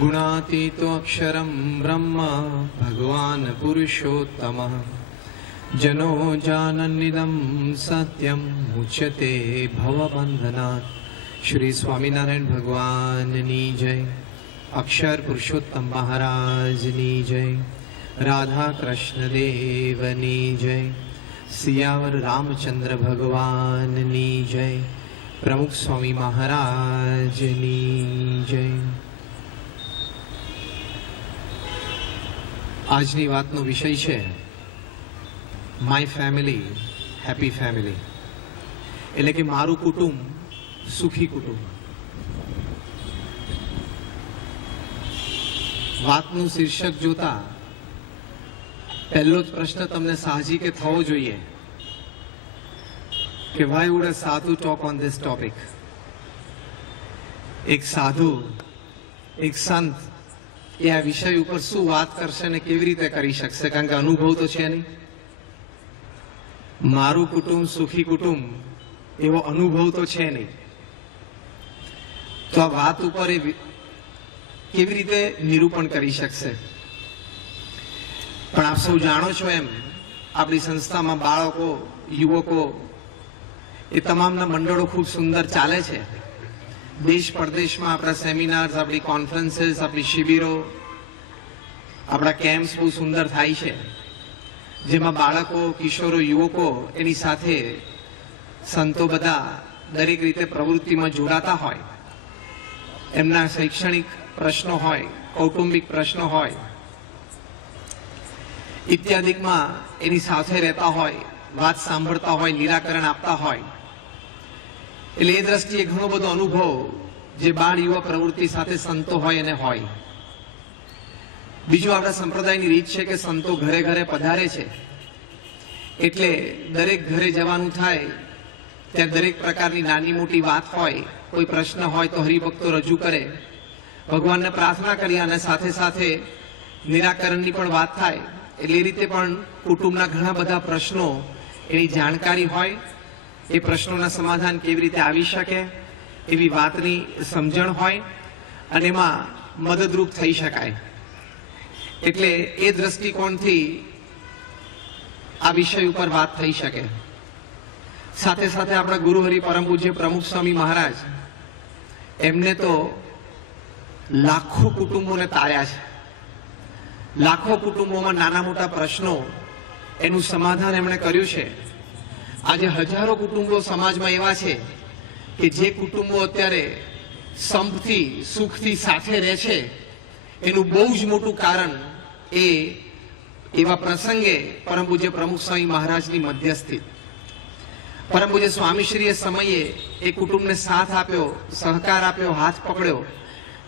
गुणातीतो अक्षरं ब्रह्म भगवान् पुरुषोत्तमः जनो जानन्निदं सत्यं मुच्यते भवबन्धनात्। श्री स्वामीनारायण भगवाननी जय, अक्षर पुरुषोत्तम महाराजनी जय, राधा कृष्ण देवनी जय, सियावर रामचंद्र भगवाननी जय, प्रमुख स्वामी महाराजनी जय। આજની વાતનો વિષય છે માય ફેમિલી હેપી ફેમિલી, એટલે કે મારું કુટુંબ સુખી કુટુંબ. વાતનું શીર્ષક જોતા પહેલો જ પ્રશ્ન તમને સાહજિકે થવો જોઈએ કે વાય વુડ અ સાધુ ટોક ઓન ધીસ ટોપિક. એક સાધુ, એક સંત એ આ વિષય ઉપર શું વાત કરશે ને કેવી રીતે કરી શકશે, કારણ કે અનુભવ તો છે નહીં. મારું કુટુંબ સુખી કુટુંબ એવો અનુભવ તો છે નહીં, તો આ વાત ઉપર એ કેવી રીતે નિરૂપણ કરી શકશે. પણ આપ સૌ જાણો છો એમ આપણી સંસ્થામાં બાળકો, યુવકો એ તમામના મંડળો ખૂબ સુંદર ચાલે છે. દેશ પરદેશમાં આપણા સેમિનાર્સ, આપણી કોન્ફરન્સીસ, આપણી શિબિરો, આપણા કેમ્પ્સ બહુ સુંદર થાય છે, જેમાં બાળકો, કિશોરો, યુવકો એની સાથે સંતો બધા દરેક રીતે પ્રવૃત્તિમાં જોડાતા હોય. એમના શૈક્ષણિક પ્રશ્નો હોય, કૌટુંબિક પ્રશ્નો હોય, ઇત્યાદિકમાં એની સાથે રહેતા હોય, વાત સાંભળતા હોય, નિરાકરણ આપતા હોય. એટલે એ દ્રષ્ટિએ ઘણો બધો અનુભવ જે બાળ યુવા પ્રવૃત્તિ સાથે સંતો હોય એને હોય. બીજું આપણા સંપ્રદાયની રીત છે કે સંતો ઘરે ઘરે પધારે છે, એટલે દરેક ઘરે જવાનું થાય ત્યાં દરેક પ્રકારની નાની મોટી વાત હોય, કોઈ પ્રશ્ન હોય તો હરિભક્તો રજૂ કરે, ભગવાનને પ્રાર્થના કરી અને સાથે સાથે નિરાકરણની પણ વાત થાય. એટલે એ રીતે પણ કુટુંબના ઘણા બધા પ્રશ્નો એની જાણકારી હોય, એ પ્રશ્નોના સમાધાન કેવી રીતે આવી શકે એવી વાતની સમજણ હોય અને એમાં મદદરૂપ થઈ શકાય. એટલે એ દ્રષ્ટિકોણથી આ વિષય ઉપર વાત થઈ શકે. સાથે સાથે આપણા ગુરુહરિ પરમ પૂજ્ય પ્રમુખ સ્વામી મહારાજ, એમને તો લાખો કુટુંબોને તાર્યા છે. લાખો કુટુંબોમાં નાના મોટા પ્રશ્નો એનું સમાધાન એમણે કર્યું છે. આજે હજારો કુટુંબો સમાજમાં એવા છે કે જે કુટુંબો અત્યારે સંપથી, સુખથી સાથે રહે છે, એનું બહુ જ મોટું કારણ એ એવા પ્રસંગે પરમ પૂજ્ય પ્રમુખ સ્વામી મહારાજની મધ્યસ્થી. પરમ પૂજ્ય સ્વામીશ્રીએ સમયે એ કુટુંબને સાથ આપ્યો, સહકાર આપ્યો, હાથ પકડ્યો,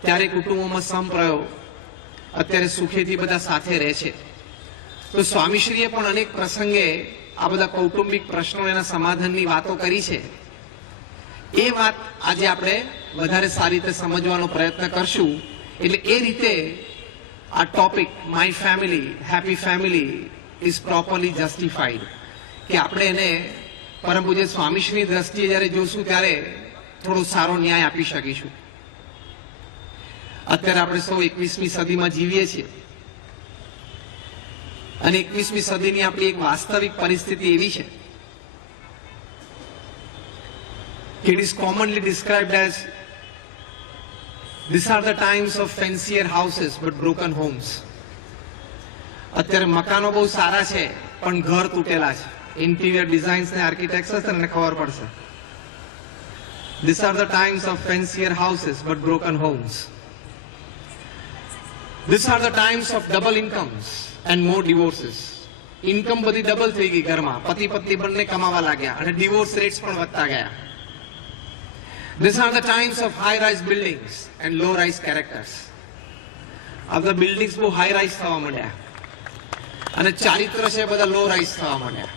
ત્યારે કુટુંબોમાં સંપ રહ્યો. અત્યારે સુખેથી બધા સાથે રહે છે. તો સ્વામીશ્રીએ પણ અનેક પ્રસંગે આ બધા કૌટુંબિક પ્રશ્નો, એના સમાધાનની વાતો કરી છે. એ વાત આજે આપણે વધારે સારી રીતે સમજવાનો પ્રયત્ન કરશું. એટલે એ રીતે આ topic my family happy family is properly justified, કે આપણે એને પરમ પૂજ્ય સ્વામીશ્રીની દ્રષ્ટિએ જ્યારે જોશું ત્યારે થોડો સારો ન્યાય આપી શકીશું. અત્યારે આપણે સૌ 21મી સદીમાં જીવીએ છીએ અને 21મી સદીની આપણી એક વાસ્તવિક પરિસ્થિતિ એવી છે કે it is commonly described as these are the times of fancier houses but broken homes. અત્યારે મકાનો બહુ સારા છે પણ ઘર તૂટેલા છે. ઇન્ટિરિયર ડિઝાઇન્સ ને આર્કિટેક્ચર્સ તમને ખબર પડશે. these are the times of fancier houses but broken homes. these are the times of double incomes and more divorces. Income બધી ડબલ થઈ ગઈ ઘરમાં, પતિ પત્ની બંને કમાવા લાગ્યા અને ડિવોર્સ રેટ્સ પણ વધતા ગયા. These are the times of high-rise buildings and low-rise characters. આ બધા બિલ્ડિંગ્સ બહુ હાઈ-રાઇઝ થવા માંડ્યા અને ચારિત્ર છે બધા લો-રાઇઝ થવા માંડ્યા.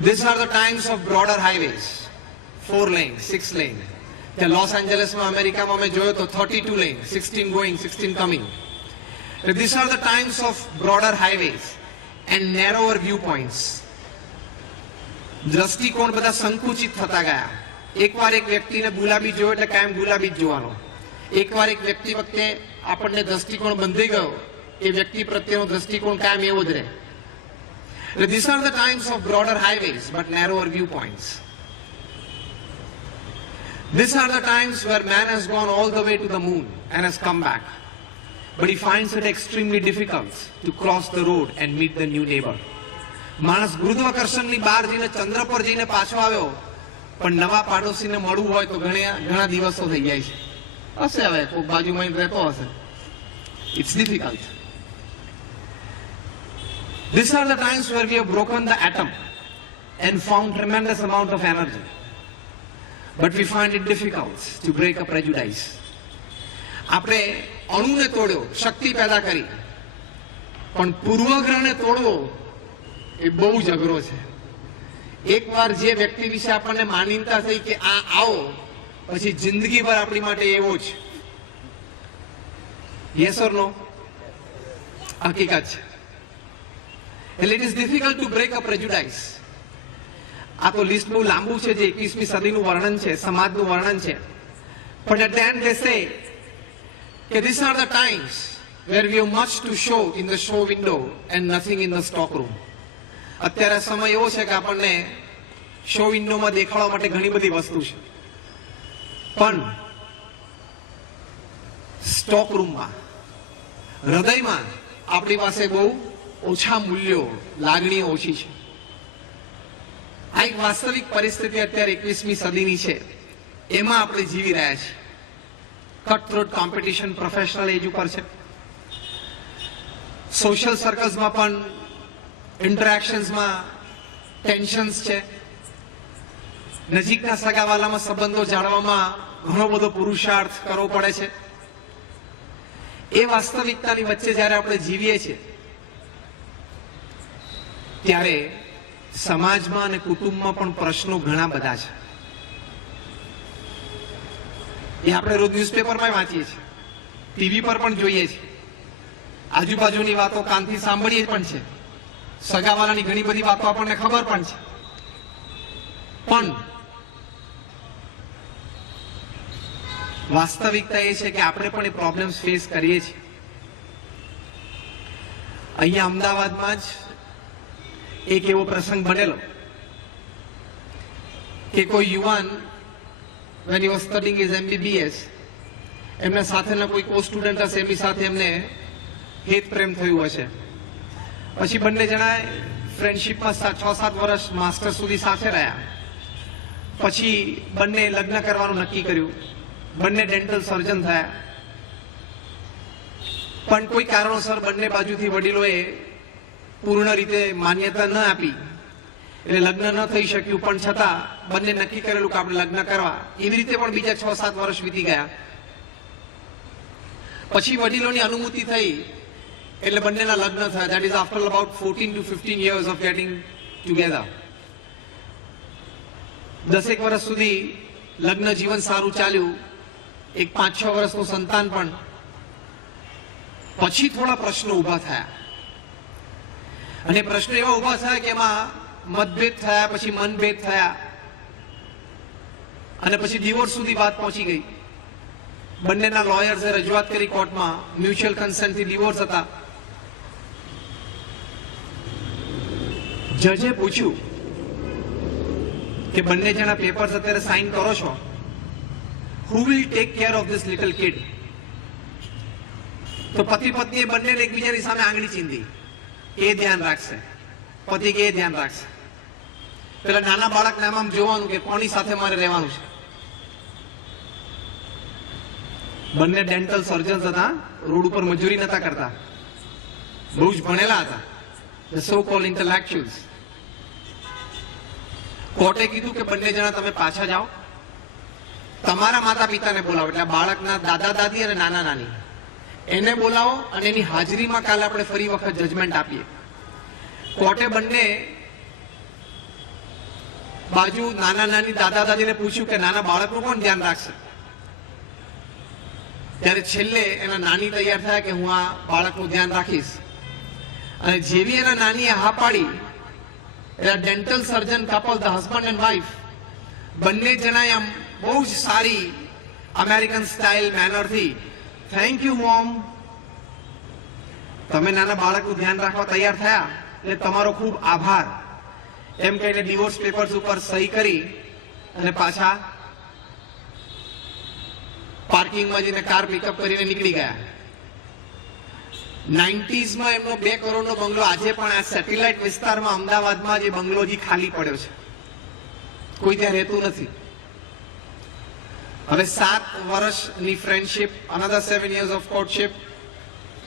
These are the times of broader highways, 4 lane, 6 lane. ત્યાં લોસ એન્જલસમાં, અમેરિકામાં મેં જોયો તો 32 lane, 16 going, 16 coming. These are the times of broader highways and narrower viewpoints. દ્રષ્ટિકોણ બધા સંકુચિત થતા ગયા. એકવાર એક વ્યક્તિને ગુલાબી જોયો એટલે કાયમ ગુલાબી જ જોવાનો. એકવાર એક વ્યક્તિ વખતે આપણને દ્રષ્ટિકોણ બંધાઈ ગયો, એ વ્યક્તિ પ્રત્યેનો દ્રષ્ટિકોણ કાયમ એવો જ રહે. These are the times of broader highways but narrower viewpoints. These are the times where man has gone all the way to the moon and has come back. But he finds it extremely difficult to cross the road and meet the new neighbor. માણસ ગુરુત્વાકર્ષણની બહાર જઈને ચંદ્ર પર જઈને પાછો આવ્યો, પણ નવા પાડોશીને મળવું હોય તો ઘણા દિવસો થઈ જાય છે. હશે હવે કોઈ બાજુમાં રહેતો હશે. It's difficult. These are the times where we have broken the atom and found tremendous amount of energy. But we find it difficult to break a prejudice. આપણે અણુને તોડ્યો, શક્તિ પેદા કરી, પણ પૂર્વગ્રહને તોડવો એ બહુ જ અઘરો છે. એકવાર જે વ્યક્તિ વિશે આપણને માન્યતા થઈ કે આ આવો, પછી જિંદગીભર આપણી માટે એવો જ. Yes or no? હકીકત છે. એટલે it is difficult to break a prejudice. આ તો લિસ્ટ બહુ લાંબુ છે, જે 21મી સદીનું વર્ણન છે, સમાજનું વર્ણન છે. પણ એટ ધ એન્ડ દે સે કે these are the times where we have much to show in the show window and nothing in the stock room. અત્યારે સમય એવો છે કે આપણને શો વિન્ડોમાં દેખાડવા માટે ઘણી બધી વસ્તુ છે, પણ સ્ટોક રૂમમાં, હૃદયમાં આપણી પાસે બહુ ઓછા મૂલ્યો, લાગણીઓ ઓછી છે. આ એક વાસ્તવિક પરિસ્થિતિ અત્યારે 21મી સદીની છે, એમાં આપણે જીવી રહ્યા છીએ. કટ થ્રોટ કોમ્પિટિશન પ્રોફેશનલ એજ ઉપર છે. સોશિયલ સર્કલ્સમાં પણ ઇન્ટરેક્શન્સમાં ટેન્શન્સ છે. નજીકના સગાવાલામાં સંબંધો જાળવવામાં ઘણો બધો પુરુષાર્થ કરવો પડે છે. એ વાસ્તવિકતાની વચ્ચે જ્યારે આપણે જીવીએ છીએ, ત્યારે સમાજમાં અને કુટુંબમાં પણ પ્રશ્નો ઘણા બધા છે. એ આપણે રોજ ન્યૂઝપેપરમાં વાંચીએ છીએ, ટીવી પર પણ જોઈએ છીએ, આજુબાજુની વાતો કાનથી સાંભળીએ પણ છે, સગાવાલાની ઘણી બધી વાતો આપણને ખબર પણ છે. પણ વાસ્તવિકતા એ છે કે આપણે પણ એ પ્રોબ્લેમ્સ ફેસ કરીએ છીએ. અહીંયા અમદાવાદમાં જ એક એવો પ્રસંગ બનેલો કે કોઈ યુવાન when he was studying his MBBS, એમના સાથેના કોઈ કો સ્ટુડન્ટ હશે, એમની સાથે એમને હેત પ્રેમ થયું હશે. પછી બંને જણા ફ્રેન્ડશીપમાં 6-7 વર્ષ માસ્ટર સુધી સાથે રહ્યા. પછી બંને લગ્ન કરવાનું નક્કી કર્યું. બંને ડેન્ટલ સર્જન થયા, પણ કોઈ કારણોસર બંને બાજુથી વડીલોએ પૂર્ણ રીતે માન્યતા ન આપી, એટલે લગ્ન ન થઈ શક્યું. પણ છતાં બંને નક્કી કરેલું કે આપણે લગ્ન કરવા. એવી રીતે પણ બીજા 6-7 વર્ષ વીતી ગયા. પછી વડીલોની અનુમતિ થઈ એટલે બંનેના લગ્ન થયા. That is after about 14 to 15 years of getting together. 10 વર્ષ સુધી લગ્ન જીવન સારું ચાલ્યું, એક 5-6 વર્ષનું સંતાન પણ. પછી થોડા પ્રશ્નો ઉભા થયા, અને પ્રશ્નો એવા ઉભા થયા કે એમાં મતભેદ થયા, પછી મનભેદ થયા, અને પછી ડિવોર્સ સુધી વાત પહોંચી ગઈ. બંનેના લોયર્સે રજૂઆત કરી કોર્ટમાં, મ્યુચ્યુઅલ કન્સેન્ટથી ડિવોર્સ હતા. જજે પૂછ્યું કે બંને જણા પેપર્સ અત્યારે સાઇન કરો છો, who will take care of this little kid? તો પતિ પત્નીએ બંનેને એકબીજાની સામે આંગળી ચીંધી, એ ધ્યાન રાખશે, પતિ કે એ ધ્યાન રાખશે. પેલા નાના બાળકને આમ જોવાનું કે કોની સાથે મારે રહેવાનું છે. બંને ડેન્ટલ સર્જન્સ હતા, રોડ ઉપર મજૂરી નતા કરતા, બહુ જ ભણેલા હતા, the so called intellectuals. કોર્ટે કીધું કે બંને જણા તમે પાછા જાઓ, તમારા માતા પિતાને બોલાવો, એટલે બાળકના દાદા દાદી અને નાના નાની એને બોલાવો, અને એની હાજરીમાં કાલે આપણે ફરી વખત જજમેન્ટ આપીએ. કોર્ટે બંને બાજુ નાના નાની દાદા દાદીને પૂછ્યું કે નાના બાળકનું કોણ ધ્યાન રાખશે. ત્યારે છેલ્લે એના નાની તૈયાર થયા કે હું આ બાળકનું ધ્યાન રાખીશ. અને જેવી એના નાનીએ હા પાડી એટલે dental surgeon couple, the husband and wife, બંને જણાએ આમ બહુ જ સારી અમેરિકન સ્ટાઇલ મેનરથી થેન્ક યુ મોમ, તમે નાના બાળકનું ધ્યાન રાખવા તૈયાર થયા એટલે તમારો ખૂબ આભાર એમ કહીને ડિવોર્સ પેપર્સ ઉપર સહી કરી અને પાછા પાર્કિંગમાં જઈને કાર પિકઅપ કરીને નીકળી ગયા. 90s માં એમનો 2 કરોડનો બંગલો આજે પણ આ સેટેલાઇટ વિસ્તારમાં અમદાવાદમાં જે બંગલો જે ખાલી પડ્યો છે, કોઈ ત્યાં રહેતું નથી. હવે 7 વર્ષની friendship, another 7 years of courtship,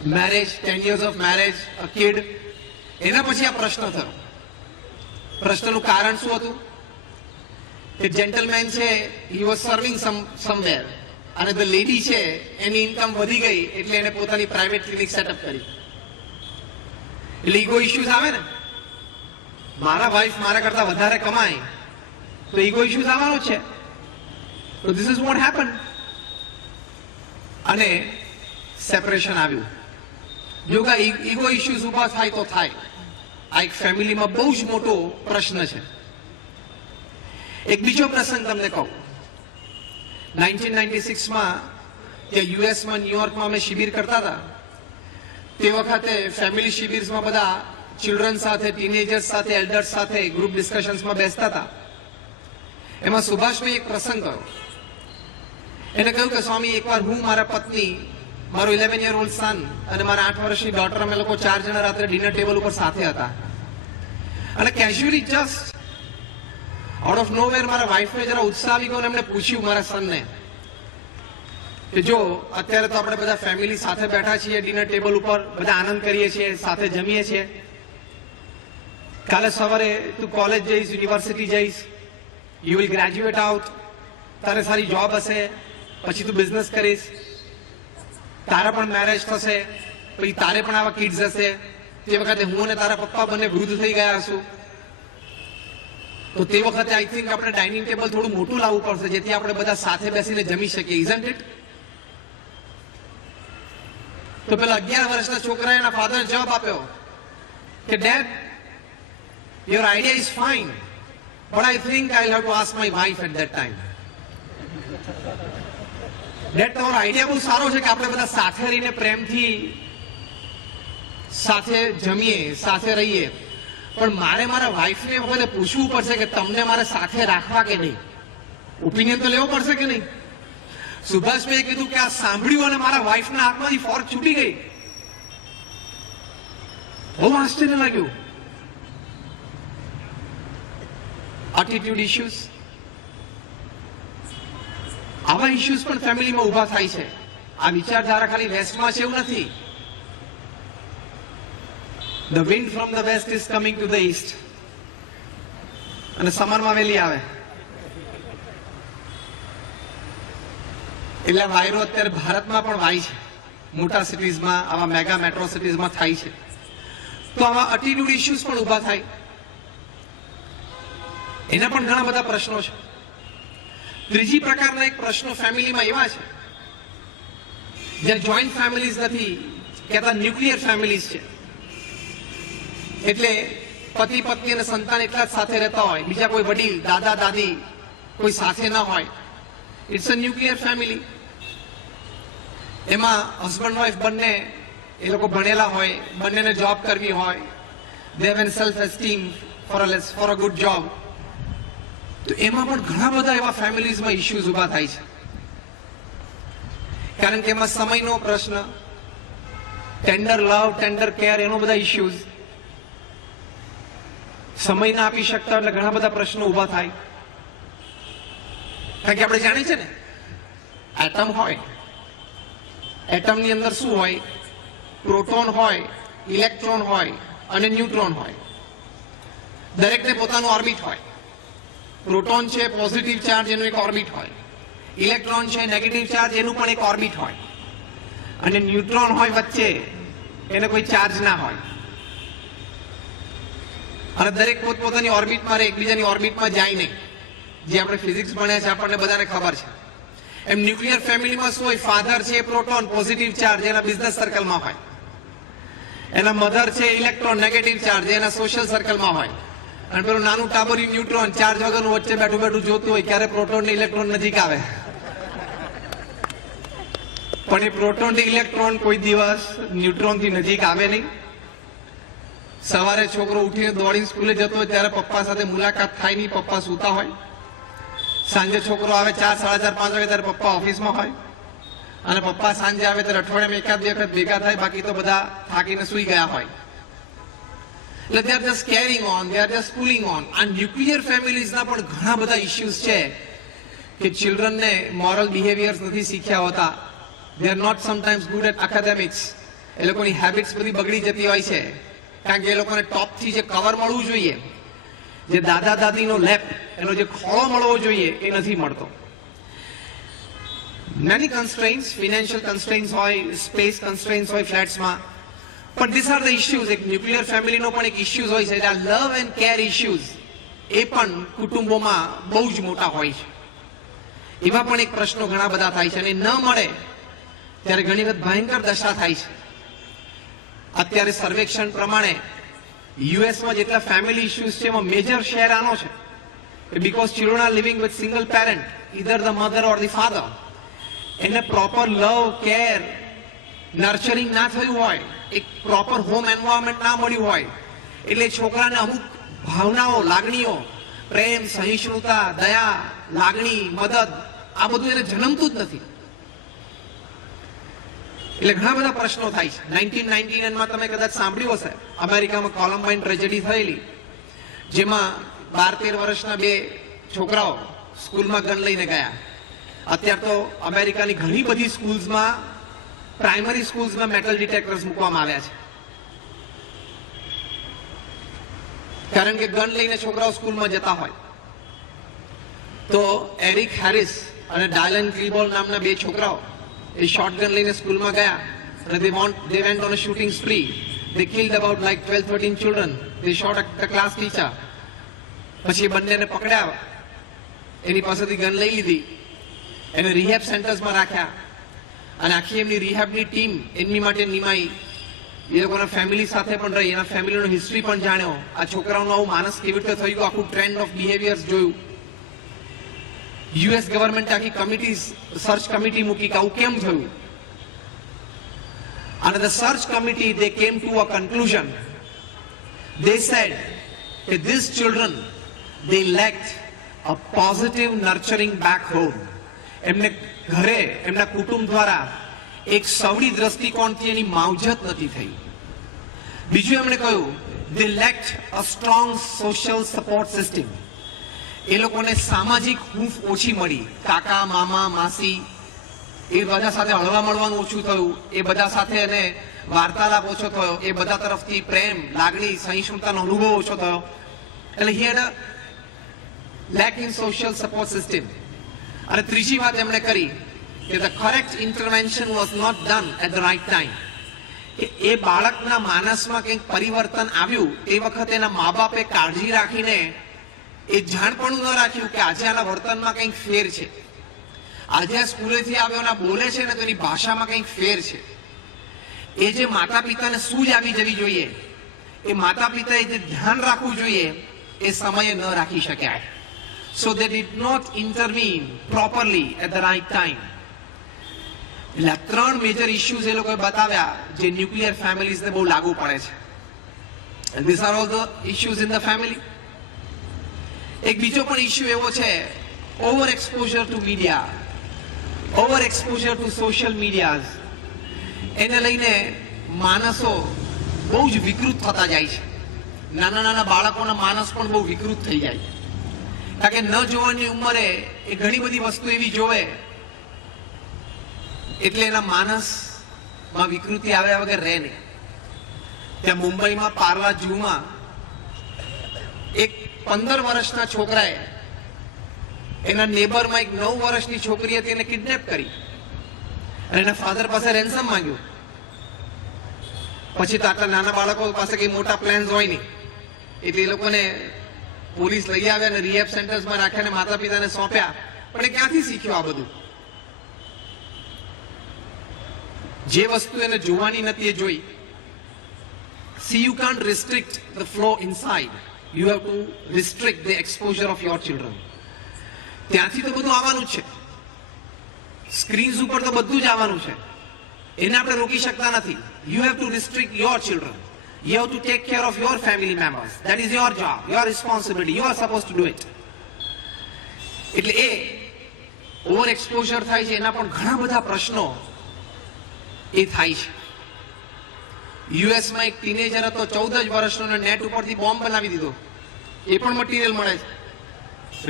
marriage, 10 years of marriage, a kid. એના પછી આ પ્રશ્ન થયો. પ્રશ્નનું કારણ શું હતું? કે જેન્ટલમેન છે, he was serving somewhere, અને ધ લેડી છે એની ઇન્કમ વધી ગઈ એટલે એને પોતાની પ્રાઇવેટ ક્લિનિક સેટઅપ કરી. એટલે ઈગો ઇશ્યુઝ આવે ને, મારા વાઇફ મારા કરતા વધારે કમાય તો ઈગો ઇશ્યુઝ આવવાનો છે. તો ધીસ ઇઝ વોટ હેપન. અને સેપરેશન આવ્યું. જો કે ઈગો ઇશ્યુઝ ઉભા થાય તો થાય, આ એક ફેમિલીમાં બહુ જ મોટો પ્રશ્ન છે. એક બીજો પ્રસંગ તમને કહું. 1996માં ત્યાં યુએસમાં ન્યુયોર્કમાં અમે શિબિર કરતા હતા. તે વખતે ફેમિલી શિબિર્સમાં બધા ચિલ્ડ્રન સાથે, ટીનેજર્સ સાથે, એલ્ડર્સ સાથે ગ્રુપ ડિસ્કશન્સમાં બેસતા હતા. એમાં સુભાષભાઈ એક પ્રસંગ કર્યો. એને કહ્યું કે સ્વામી, એકવાર હું, મારા પત્ની, મારો 11-year-old સન અને મારા 8 વર્ષની ડોટર, અમે લોકો 4 જણા રાત્રે ડિનર ટેબલ ઉપર સાથે હતા. અને casually just out of nowhere મારા વાઇફને જરા ઉત્સાહ આવી ગયો અને એમણે પૂછ્યું મારા સનને કે જો અત્યારે તો આપણે બધા ફેમિલી સાથે બેઠા છીએ ડિનર ટેબલ ઉપર, બધા આનંદ કરીએ છીએ, સાથે જમીએ છીએ, કાલે સવારે તું કોલેજ જઈશ, યુનિવર્સિટી જઈશ, યુ વિલ ગ્રેજ્યુએટ આઉટ, તારે સારી જોબ હશે, પછી તું બિઝનેસ કરીશ, તારા પણ મેરેજ થશે, પછી તારે પણ આવા કિડ્સ હશે, તે વખતે હું અને તારા પપ્પા બંને વૃદ્ધ થઈ ગયા હશું, તો તે વખતે આઈ થિંક આપણે ડાઇનિંગ ટેબલ થોડું મોટું લાવવું પડશે જેથી આપણે બધા સાથે બેસીને જમી શકીએ. Isn't it? તો પેલા 11 વર્ષના છોકરાએ એના ફાધર જવાબ આપ્યો કે dad, your idea is fine, but I think I have to ask my wife at that time. Dad, તમારો આઈડિયા બહુ સારો છે કે આપણે બધા સાથે રહીને પ્રેમથી સાથે જમીએ, સાથે રહીએ, પણ મારે મારા વાઇફને વખતે પૂછવું પડશે કે તમને મારે સાથે રાખવા કે નહીં, ઓપિનિયન તો લેવો પડશે કે નહીં. સુભાષભાઈએ કીધું કે આ સાંભળ્યું અને મારા વાઇફના હાથમાંથી ફોર્ક છૂટી ગઈ. બહુ આશ્ચર્ય લાગ્યું. એટીટ્યુડ ઇશ્યુઝ, આવા ઇશ્યુઝ પણ ફેમિલીમાં ઉભા થાય છે. આ વિચારધારા ખાલી વેસ્ટમાં છે એવું નથી. The wind from the west is coming to the east. અને સમરમાં વહેલી આવે એટલે વાયરો અત્યારે ભારતમાં પણ વાય છે. મોટા સિટીઝમાં, આવા મેગા મેટ્રો સિટીઝમાં થાય છે. તો આવા એટીટ્યુડ ઇશ્યુઝ પણ ઉભા થાય. એના પણ ઘણા બધા પ્રશ્નો છે. ત્રીજી પ્રકારના એક પ્રશ્નો ફેમિલીમાં એવા છે જ્યાં જોઈન્ટ ફેમિલીઝ નથી, કહેતા ન્યુક્લિયર ફેમિલીઝ છે. એટલે પતિ પત્ની અને સંતાન એટલા જ સાથે રહેતા હોય, બીજા કોઈ વડીલ, દાદા દાદી કોઈ સાથે ન હોય. It's a nuclear family. એમાં હસબન્ડ વાઇફ બંને એ લોકો ભણેલા હોય, બંનેને જોબ કરવી હોય, they have an self esteem for a good job. તો એમાં પણ ઘણા બધા એવા ફેમિલીઝમાં ઇશ્યુઝ ઉભા થાય છે. કારણ કે એમાં સમયનો પ્રશ્ન, ટેન્ડર લવ, ટેન્ડર કેર, એનો બધા ઇશ્યુઝ, સમય ના આપી શકતા એટલે ઘણા બધા પ્રશ્નો ઉભા થાય. કારણ કે આપણે જાણીએ છીએ ને, એટમ હોય, એટમની અંદર શું હોય? પ્રોટોન હોય, ઇલેક્ટ્રોન હોય અને ન્યુટ્રોન હોય. દરેકને પોતાનું ઓર્બિટ હોય. પ્રોટોન છે પોઝિટિવ ચાર્જ, એનું એક ઓર્બિટ હોય. ઇલેક્ટ્રોન છે નેગેટિવ ચાર્જ, એનું પણ એક ઓર્બિટ હોય. અને ન્યુટ્રોન હોય વચ્ચે, એને કોઈ ચાર્જ ના હોય. અને દરેક પોતપોતાની ઓર્બિટમાં રહે, એકબીજાની ઓર્બિટમાં જાય નહીં. જે આપણે ફિઝિક્સ ભણ્યા છે આપણને બધાને ખબર છે. એમ ન્યુક્લિયર ફેમિલીમાં શું હોય? ફાધર છે પ્રોટોન, પોઝિટિવ ચાર્જ, એના બિઝનેસ સર્કલમાં હોય. એના મધર છે ઇલેક્ટ્રોન, નેગેટિવ ચાર્જ, એના સોશિયલ સર્કલમાં હોય. અને પેલું નાનું ટાબરિયું ન્યુટ્રોન ચાર્જ વગરનું વચ્ચે બેઠું બેઠું જોતું હોય ક્યારે પ્રોટોન ને ઇલેક્ટ્રોન નજીક આવે, પણ એ પ્રોટોન ને ઇલેક્ટ્રોન કોઈ દિવસ ન્યુટ્રોન થી નજીક આવે નહીં. સવારે છોકરો ઉઠીને દોડીને સ્કૂલે જતો હોય ત્યારે પપ્પા સાથે મુલાકાત થાય નહીં, પપ્પા સૂતા હોય. સાંજે છોકરો આવે 4, 4:30, 5 વાગે ત્યારે પપ્પા ઓફિસમાં હોય, અને પપ્પા સાંજે આવે ત્યારે અઠવાડિયામાં એકાદ બે વખત ભેગા થાય, બાકી તો બધા થાકીને સુઈ ગયા હોય. એટલે they are just carrying on, they are just pulling on. અને ન્યુક્લિયર ફેમિલીઝના પણ ઘણા બધા ઇશ્યુઝ છે કે ચિલ્ડ્રનને મોરલ બિહેવિયર્સ નથી શીખ્યા હોતા. they are not sometimes good at academics. એ લોકોની હેબિટ્સ બધી બગડી જતી હોય છે, કારણ કે એ લોકોને ટોપથી જે કવર મળવું જોઈએ, જે દાદા દાદીનો લેપ, એનો જે ખોળો મળવો જોઈએ, એ નથી મળતો. many constraints, financial constraints હોય, space constraints હોય ફ્લેટ્સમાં, પણ these are the issues. એક ન્યુક્લિયર ફેમિલીનો પણ એક ઇશ્યુઝ હોય છે, આ લવ એન્ડ કેર ઇશ્યુઝ, એ પણ કુટુંબોમાં બહુ જ મોટા હોય છે. એવા પણ એક પ્રશ્નો ઘણા બધા થાય છે, અને ન મળે ત્યારે ઘણી વખત ભયંકર દશા થાય છે. અત્યારે સર્વેક્ષણ પ્રમાણે યુએસમાં જેટલા ફેમિલી ઇશ્યુઝ છે એમાં મેજર શેર આનો છે, because children are living with single parent, either the mother or the father. એને પ્રોપર લવ, કેર, નર્ચરિંગ ના થયું હોય, એક પ્રોપર હોમ એન્વાયરમેન્ટ ના મળ્યું હોય, એટલે છોકરાને અમુક ભાવનાઓ, લાગણીઓ, પ્રેમ, સહિષ્ણુતા, દયા, લાગણી, મદદ, આ બધું એને જન્મતું જ નથી. એટલે ઘણા બધા પ્રશ્નો થાય છે. 1999માં તમે કદાચ સાંભળ્યું હશે, અમેરિકામાં કોલમ્બાઇન ટ્રેજેડી થયેલી, જેમાં 12-13 વર્ષના 2 છોકરાઓ સ્કૂલમાં ગન લઈને ગયા. અત્યારે તો અમેરિકાની ઘણી બધી સ્કૂલ્સમાં, પ્રાઇમરી સ્કૂલ્સમાં મેટલ ડિટેક્ટર્સ મૂકવામાં આવ્યા છે, કારણ કે ગન લઈને છોકરાઓ સ્કૂલમાં જતા હોય. તો એરિક હેરિસ અને ડાયલન ક્લીબોલ નામના 2 છોકરાઓ એ શોટગન લઈને સ્કૂલમાં ગયા, અને they went on a shooting spree. They killed about like 12-13 children. They shot at the class teacher. પછી એ બંનેને પકડ્યા, એની પાસેથી ગન લઈ લીધી, એને રિહેબ સેન્ટર્સમાં રાખ્યા, અને આખી એમની રિહેબની ટીમ એમની માટે નિમાઈ. એ લોકોના ફેમિલી સાથે પણ રહી, એના ફેમિલીનો હિસ્ટ્રી પણ જાણ્યો, આ છોકરાઓનું આવું માનસ કેવી રીતે થયું, આખું ટ્રેન્ડ ઓફ બિહેવિયર્સ જોયું. યુએસ ગવર્મેન્ટ આખી કમિટી, સર્ચ કમિટી મૂકી કે આવું કેમ થયું. અને the search committee, they came to a conclusion. They said that these children, they lacked a positive nurturing back home. એમને ઘરે, એમના કુટુંબ દ્વારા એક સવડી દ્રષ્ટિકોણથી એની માવજત નથી થઈ. બીજું એમણે કહ્યું, they lacked a strong social support system. એ લોકોને સામાજિક હૂંફ ઓછી મળી. કાકા, મામા, માસી, એ બધા સાથે હળવા મળવાનું ઓછું થયું, એ બધા સાથે એને વાર્તાલાપ ઓછો થયો, એ બધા તરફથી પ્રેમ, લાગણી, સહિષ્ણુતાનો અનુભવ ઓછો થયો. એટલે he had a lack in social support system. અને ત્રીજી વાત એમણે કરી કે the correct intervention was not done at the right time. એ બાળકના માનસમાં કંઈક પરિવર્તન આવ્યું, એ વખતે એના મા બાપે કાળજી રાખીને એ જાણપણું ન રાખ્યું કે આજે આના વર્તનમાં કંઈક ફેર છે, આજે આ સ્કૂલેથી આવ્યો અને બોલે છે ને તો એની ભાષામાં કંઈક ફેર છે. એ જે માતા પિતાને સૂઝ આવી જવી જોઈએ, એ માતા પિતાએ જે ધ્યાન રાખવું જોઈએ, એ સમયે ન રાખી શક્યા. So they did not intervene properly at the right time. એટલે 3 મેજર ઇશ્યુઝ એ લોકોએ બતાવ્યા જે ન્યુક્લિયર ફેમિલીઝને બહુ લાગુ પડે છે. And these are all the issues in the family. એક બીજો પણ ઇશ્યુ એવો છે, over exposure to media, over exposure to social medias. એને લઈને માણસો બહુ જ વિકૃત થતા જાય છે. નાના નાના બાળકોના માનસ પણ બહુ વિકૃત થઈ જાય, કારણ કે ન જોવાની ઉંમરે એ ઘણી બધી વસ્તુ એવી જોવે, એટલે એના માનસમાં વિકૃતિ આવ્યા વગર રહે નહીં. ત્યાં મુંબઈમાં પાર્લા ઝૂમાં એક 15 વર્ષના છોકરાએ એના નેબરમાં એક 9 વર્ષની છોકરી હતી, એને કિડનેપ કરી અને એના ફાધર પાસે રેન્સમ માંગ્યું. પછી તો આટલા નાના બાળકો પાસે કઈ મોટા પ્લાન્સ હોય નહીં, એટલે એ લોકોને પોલીસ લઈ આવ્યા અને રિહેબ સેન્ટર્સમાં રાખ્યા, માતા પિતાને સોંપ્યા. પણ એ ક્યાંથી શીખ્યો આ બધું? જે વસ્તુ એને જોવાની નથી એ જોઈ. See, you can't restrict the flow inside. You have two restrict the exposure of your children. ત્યાંથી તો બધું આવવાનું જ છે, સ્ક્રીન્સ ઉપર તો બધું જ આવવાનું છે, એને આપણે રોકી શકતા નથી. You have two restrict your children. You have to take care of your family members. That is your job, your responsibility. You are supposed to do it. એટલે એ ઓવર એક્સપોઝર થાય છે, એના પણ ઘણા બધા પ્રશ્નો એ થાય છે. યુએસમાં એક ટીનેજર હતો 14 જ વર્ષનો, નેટ ઉપરથી બોમ્બ બનાવી દીધો. એ પણ મટીરિયલ મળે છે,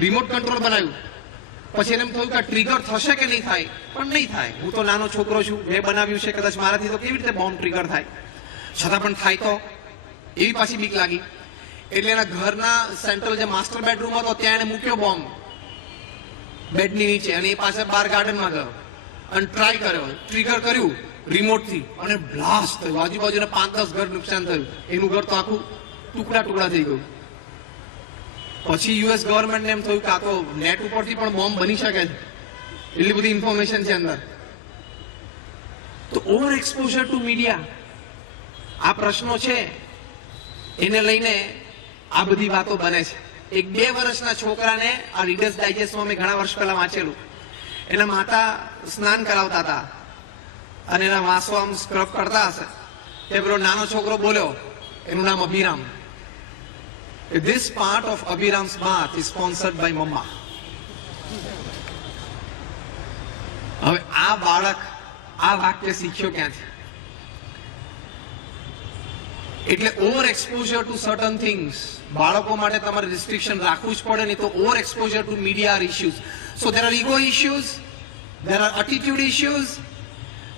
રિમોટ કંટ્રોલ બનાવ્યું. પછી એને એમ થયું કે ટ્રિગર થશે કે નહીં થાય, પણ નહીં થાય. હું તો નાનો છોકરો છું, મેં બનાવ્યું છે, કદાચ મારાથી તો કેવી રીતે બોમ્બ ટ્રિગર થાય, છતાં પણ થાય તો એવી પાછી બીક લાગી. એટલે એના ઘરના સેન્ટ્રલ જે માસ્ટર બેડરૂમ હતો ત્યાં એને મૂક્યો બોમ્બ બેડની નીચે, અને એ પાસે બહાર ગાર્ડનમાં ગયો અને ટ્રાય કર્યો, ટ્રિગર કર્યું રિમોટથી, અને બ્લાસ્ટ થયું. આજુબાજુના 5-10 ઘર નુકસાન થયું. એનું ઘર તો આખું ટુકડા ટુકડા થઈ ગયું. પછી યુએસ ગવર્મેન્ટને એમ થયું કે આ તો નેટ ઉપરથી પણ બોમ્બ બની શકે છે, એટલી બધી ઇન્ફોર્મેશન છે અંદર. તો ઓવર એક્સપોઝર ટુ મીડિયા, આ પ્રશ્નો છે, એને લઈને આ બધી વાતો બને છે. એક 2 વર્ષના છોકરાને આ રીડર્સ ડાયજેસ્ટમાં મેં ઘણા વર્ષ પહેલા વાંચેલું. એના માતા સ્નાન કરાવતા હતા અને એના વાંસો આમ સ્ક્રબ કરતા હશે, તે પેલો નાનો છોકરો બોલ્યો, એનું નામ Abhiram, This part of Abhiram's bath is sponsored by Mama. હવે આ બાળક આ વાક્ય શીખ્યો ક્યાંથી? એટલે over exposure to certain things, બાળકો માટે તમારે રિસ્ટ્રિક્શન રાખવું જ પડે, નહીં તો over exposure to media are issues. So there are ego issues, there are attitude issues,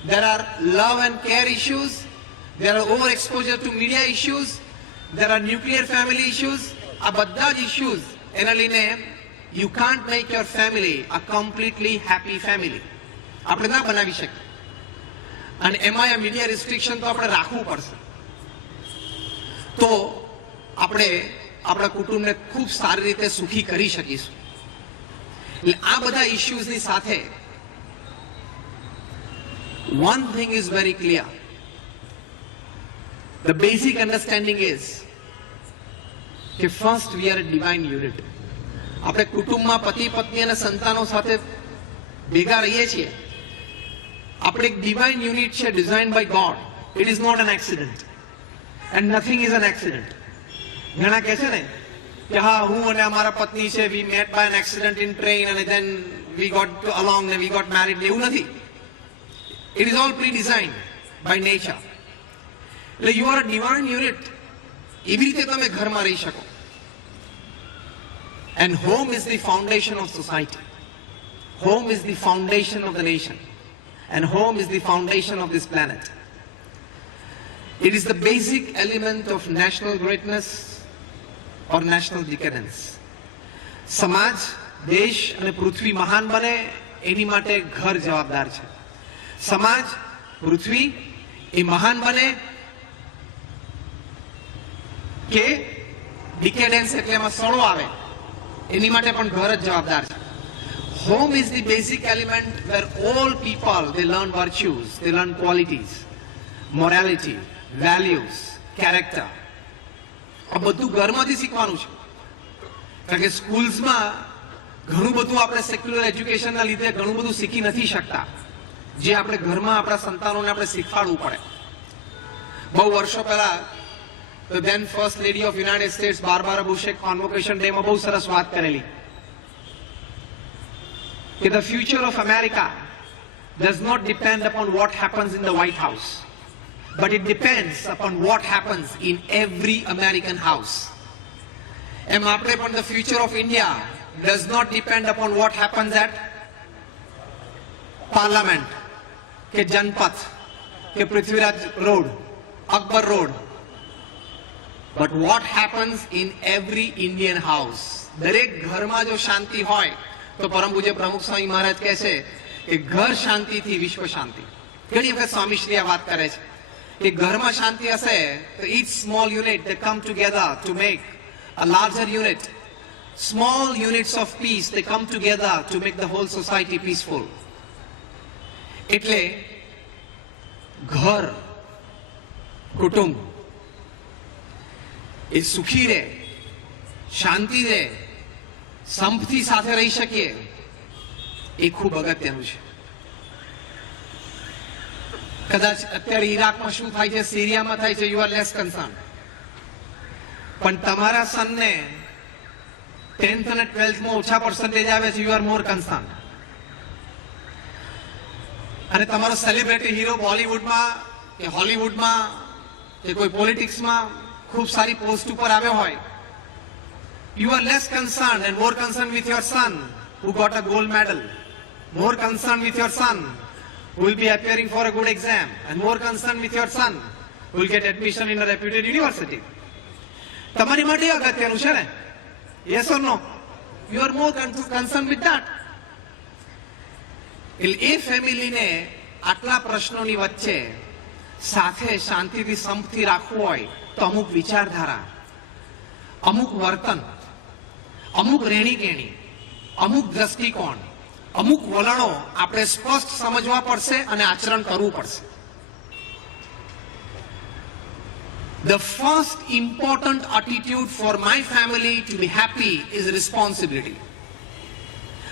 there are love and care issues, there are over exposure to media issues, there are nuclear family issues. આ બધા જ issues એના લઈને you can't make your family a completely happy family. આપણે ના બનાવી શકીએ, અને એમાં આ મીડિયા રિસ્ટ્રિક્શન તો આપણે રાખવું પડશે, તો આપણે આપણા કુટુંબને ખૂબ સારી રીતે સુખી કરી શકીશું. એટલે આ બધા ઇશ્યુઝની સાથે one thing is very clear. The basic understanding is કે first we are a divine unit. આપણે કુટુંબમાં પતિ પત્ની અને સંતાનો સાથે ભેગા રહીએ છીએ. આપણે એક ડિવાઇન યુનિટ છે, designed by God. It is not an accident and nothing is an accident. ઘણા કહે છે ને કે હા, હું અને અમારા પત્ની છે, we met by an accident in train and then we got along and we got married. એવું નથી. It is all pre-designed by nature. એટલે you are a divine unit. એવી રીતે તમે ઘરમાં રહી શકો. And home is the foundation of society. Home is the foundation of the nation. And home is the foundation of this planet. It is the basic element of national greatness or national decadence. સમાજ, દેશ અને પૃથ્વી મહાન બને એની માટે ઘર જવાબદાર છે. સમાજ, પૃથ્વી એ મહાન બને કે ડિકેડન્સ એટલે એમાં સડો આવે, એની માટે પણ ઘર જ જવાબદાર છે. Home is the basic element where all people they learn virtues, they learn qualities, morality, values, character. આ બધું ઘરમાંથી શીખવાનું છે. કારણ કે સ્કૂલ્સમાં ઘણું બધું આપણે સેક્યુલર એજ્યુકેશનના લીધે ઘણું બધું શીખી નથી શકતા, જે આપણે ઘરમાં આપણા સંતાનોને આપણે શીખવાડવું પડે. બહુ વર્ષો પહેલા the then first lady of United States Barbara Bush convocation day માં બહુ સરસ વાત કરેલી કે the future of America does not depend upon what happens in the White House, but it depends upon what happens in every American house. એમ આપણે પણ the future of India does not depend upon what happens at Parliament કે જનપથ કે Prithviraj road, Akbar road, but what happens in every Indian house. દરેક ઘરમાં જો શાંતિ હોય તો પરમ પૂજ્ય પ્રમુખ સ્વામી મહારાજ કહે છે કે ઘર શાંતિથી વિશ્વ શાંતિ. ઘણી વખત સ્વામીશ્રી આ વાત કરે છે કે ઘરમાં શાંતિ હશે તો each small unit they come together to make a larger unit. Small units of peace they come together to make the whole society peaceful. એટલે ઘર, કુટુંબ એ સુખી રહે શાંતિ રે, સંપથી સાથે રહી શકીએ, એ ખૂબ અગત્યનું છે. કદાચ અત્યારે ઈરાકમાં શું થાય છે, સિરિયામાં થાય છે, યુ આર લેસ કન્સર્ન. પણ તમારા સનને 10th અને 12th માં ઓછા પર્સન્ટેજ આવે છે, યુ આર મોર કન્સર્ન. અને તમારો સેલિબ્રિટી હીરો બોલિવૂડમાં કે હોલિવૂડમાં કે કોઈ પોલિટિક્સમાં ખૂબ સારી પોસ્ટ ઉપર આવ્યો હોય, you are less concerned and more concerned with your son who got a gold medal, more concerned with your son who will be appearing for a good exam, and more concerned with your son who will get admission in a reputed university. તમારી માટે અગત્યનું છે ને? Yes or no? You are more concerned with that. એ ફેમિલીને આટલા પ્રશ્નોની વચ્ચે સાથે શાંતિથી સંપથી રાખવું હોય તો અમુક વિચારધારા, અમુક વર્તન, અમુક રહેણીકેણી, અમુક દ્રષ્ટિકોણ, અમુક વલણો આપણે સ્પષ્ટ સમજવા પડશે અને આચરણ કરવું પડશે. The first important attitude for my family to be happy is responsibility.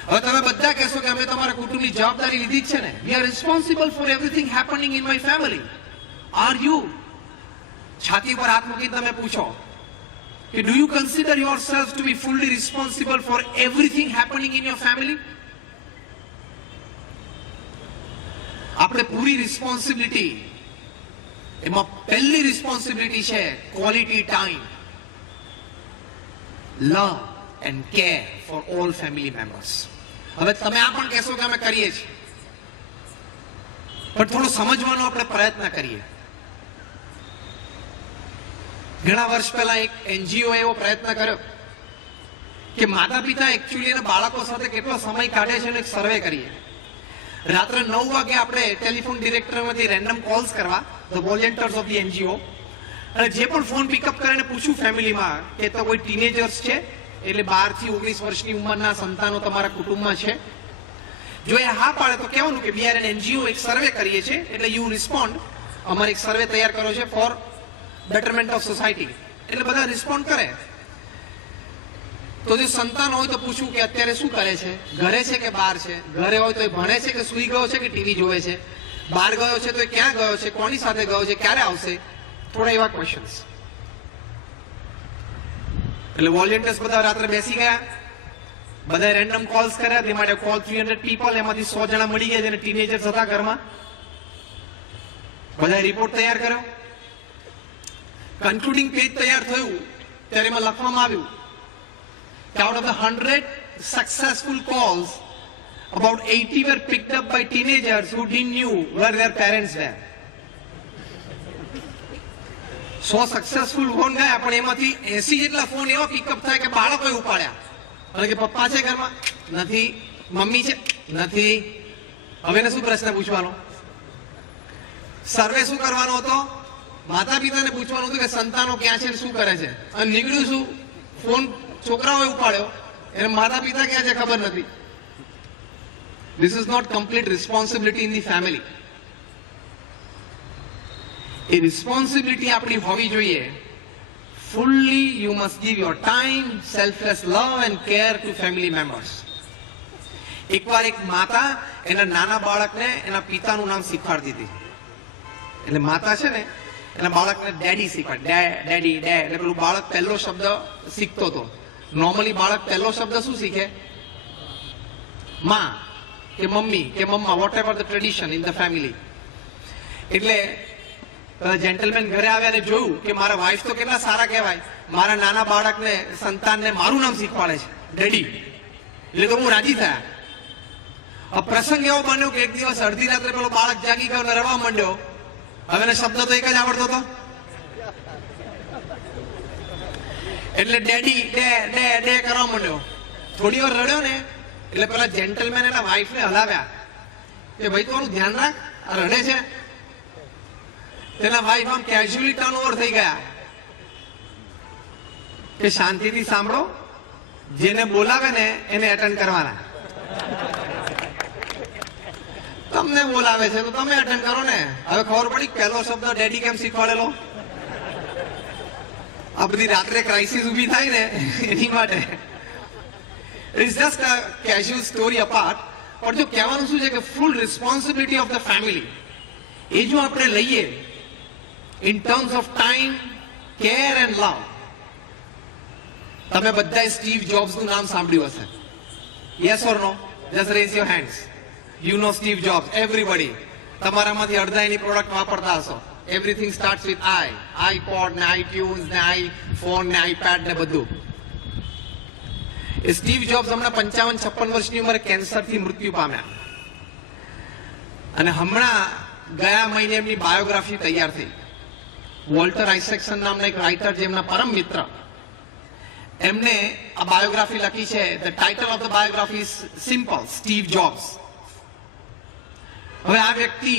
હવે તમે બધા કહેશો કે અમે તમારા કુટુંબની જવાબદારી લીધી જ છે ને. We are responsible for everything happening in my family. Are you? છાતી પર હાથ મૂકી તમે પૂછો કે do you consider yourself to be fully responsible for everything happening in your family? આપણે પૂરી રિસ્પોન્સિબિલિટી, એમાં પહેલી રિસ્પોન્સિબિલિટી છે quality time, love and care for all family members. હવે તમે આ પણ કહેશો કે અમે કરીએ છીએ, પણ થોડું સમજવાનો આપણે પ્રયત્ન કરીએ. ઘણા વર્ષ પહેલા એક એનજીઓ એવો પ્રયત્ન કર્યો કે માતા પિતા એકચ્યુઅલી એના બાળકો સાથે કેટલો સમય કાઢે છે એનો એક સર્વે કરીએ. રાત્રે 9 વાગે આપણે ટેલિફોન ડિરેક્ટરમાંથી રેન્ડમ કોલ્સ કરવા, the volunteers of the NGO, અને જે પણ ફોન પિકઅપ કરે એને પૂછ્યું ફેમિલીમાં કે તો કોઈ ટીનેજર્સ છે, એટલે 12 થી 19 વર્ષની ઉંમરના સંતાનો તમારા કુટુંબમાં છે? જો એ હા પાડે તો કહેવાનું કે બીઆર એનજીઓ એક સર્વે કરીએ છીએ, એટલે યુ રિસ્પોન્ડ, અમારે એક સર્વે તૈયાર કર્યો છે ફોર બેટરમેન્ટ ઓફ સોસાયટી. એટલે બધા રિસ્પોન્ડ કરે. તો જો સંતાન હોય તો પૂછવું કે અત્યારે શું કરે છે, ઘરે છે કે બહાર છે, ઘરે હોય તો એ ભણે છે કે સૂઈ ગયો છે કે ટીવી જોવે છે, બહાર ગયો છે તો એ ક્યાં ગયો છે, કોની સાથે ગયો છે, ક્યારે આવશે, થોડા એવા ક્વેશ્ચન્સ. એટલે વોલેન્ટિયર્સ બધા રાત્રે બેસી ગયા, બધા રેન્ડમ કોલ્સ કર્યા. તે માટે કોલ 300 પીપલ, એમાંથી 100 જણા મળી ગયા જેને ટીનેજર્સ હતા ઘરમાં. બધા રિપોર્ટ તૈયાર કર્યો. કન્ક્લુડિંગ પેજ તૈયાર થયું ત્યારે એમાં લખવામાં આવ્યું કે out of the 100 successful calls, about 80 were picked up by teenagers who didn't knew where their parents were. 100 successful phone ગયા, પણ એમાંથી 80 જેટલા ફોન એવા પિકઅપ થાય કે બાળકોએ ઉપાડ્યા અને કે પપ્પા છે ઘરમાં? નથી. મમ્મી છે? નથી. હવે એને શું પ્રશ્ન પૂછવાનો? સર્વે શું કરવાનો હતો? માતા પિતાને પૂછવાનું હતું કે સંતાનો ક્યાં છે, શું કરે છે. અને નીકળ્યું શું? ફોન છોકરાઓએ ઉપાડ્યો, એને માતા પિતા ક્યાં છે ખબર નથી. This is not complete responsibility in the family. A responsibility આપણી હોવી જોઈએ. Fully you must give your time, selfless love and care two family members. એકવાર એક માતા એના નાના બાળકને એના પિતાનું નામ શીખવાડતી હતી. એટલે માતા છે ને એના બાળકને ડેડી શીખવાડે, ડેડી, ડેડ. એટલે પેલું બાળક પહેલો શબ્દ શીખતો હતો. નોર્મલી બાળક પહેલો શબ્દ શું શીખે? માં કે મમ્મી કે mamma, whatever the tradition in the family. એટલે જેન્ટલમેન ઘરે આવ્યા અને જોયું કે મારા વાઇફ તો કેટલા સારા કહેવાય, મારા નાના બાળકને, સંતાનને મારું નામ શીખવાડે છે, ડેડી. એટલે તો હું રાજી થયા. પ્રસંગ એવો બન્યો કે એક દિવસ અડધી રાત્રે પેલો બાળક જાગી ગયો અને રડવા માંડ્યો. હવે એને શબ્દ તો એક જ આવડતો હતો, એટલે ડેડી ડે ડે ડે કરવા માંડ્યો. થોડી વાર રડ્યો ને એટલે પેલા જેન્ટલમેન એના વાઇફને હલાવ્યા કે ભાઈ થોડું ધ્યાન રાખ, આ રડે છે. તેના વાઇફ આમ કેઝ્યુઅલી ટર્ન ઓવર થઈ ગયા કે શાંતિથી સાંભળો, જેને બોલાવે ને એને અટેન્ડ કરવાના. તમને બોલાવે છે તો તમે અટેન્ડ કરો ને. હવે ખબર પડી પહેલો શબ્દ ડેડી કેમ શીખવાડેલો? આ બધી રાત્રે ક્રાઇસિસ ઊભી થાય ને એની માટે it's just a casual story apart. પણ જો કહેવાનું શું છે કે full responsibility of the family એ જો આપણે લઈએ in terms of time, care and love. તમે બધાએ સ્ટીવ જોબ્સ નું નામ સાંભળ્યું હશે. Yes or no? Just raise your hands. You know Steve Jobs, everybody. તમારામાંથી અડધા એની પ્રોડક્ટ વાપરતા હશો. એવરીથિંગ સ્ટાર્ટ્સ વિથ આઈપોડ ને આઈટ્યુન્સ ને આઈફોન ને આઈપેડ ને બધું. સ્ટીવ જોબ્સ હમણાં 55-56 વર્ષની ઉંમરે કેન્સરથી મૃત્યુ પામ્યા. અને હમણાં ગયા મહિને એમની બાયોગ્રાફી તૈયાર થઈ. વોલ્ટર આઇઝેકસન નામના એક રાઇટર, જેમના પરમ મિત્ર, એમને આ બાયોગ્રાફી લખી છે. The title of the biography is simple, Steve jobs. હવે આ વ્યક્તિ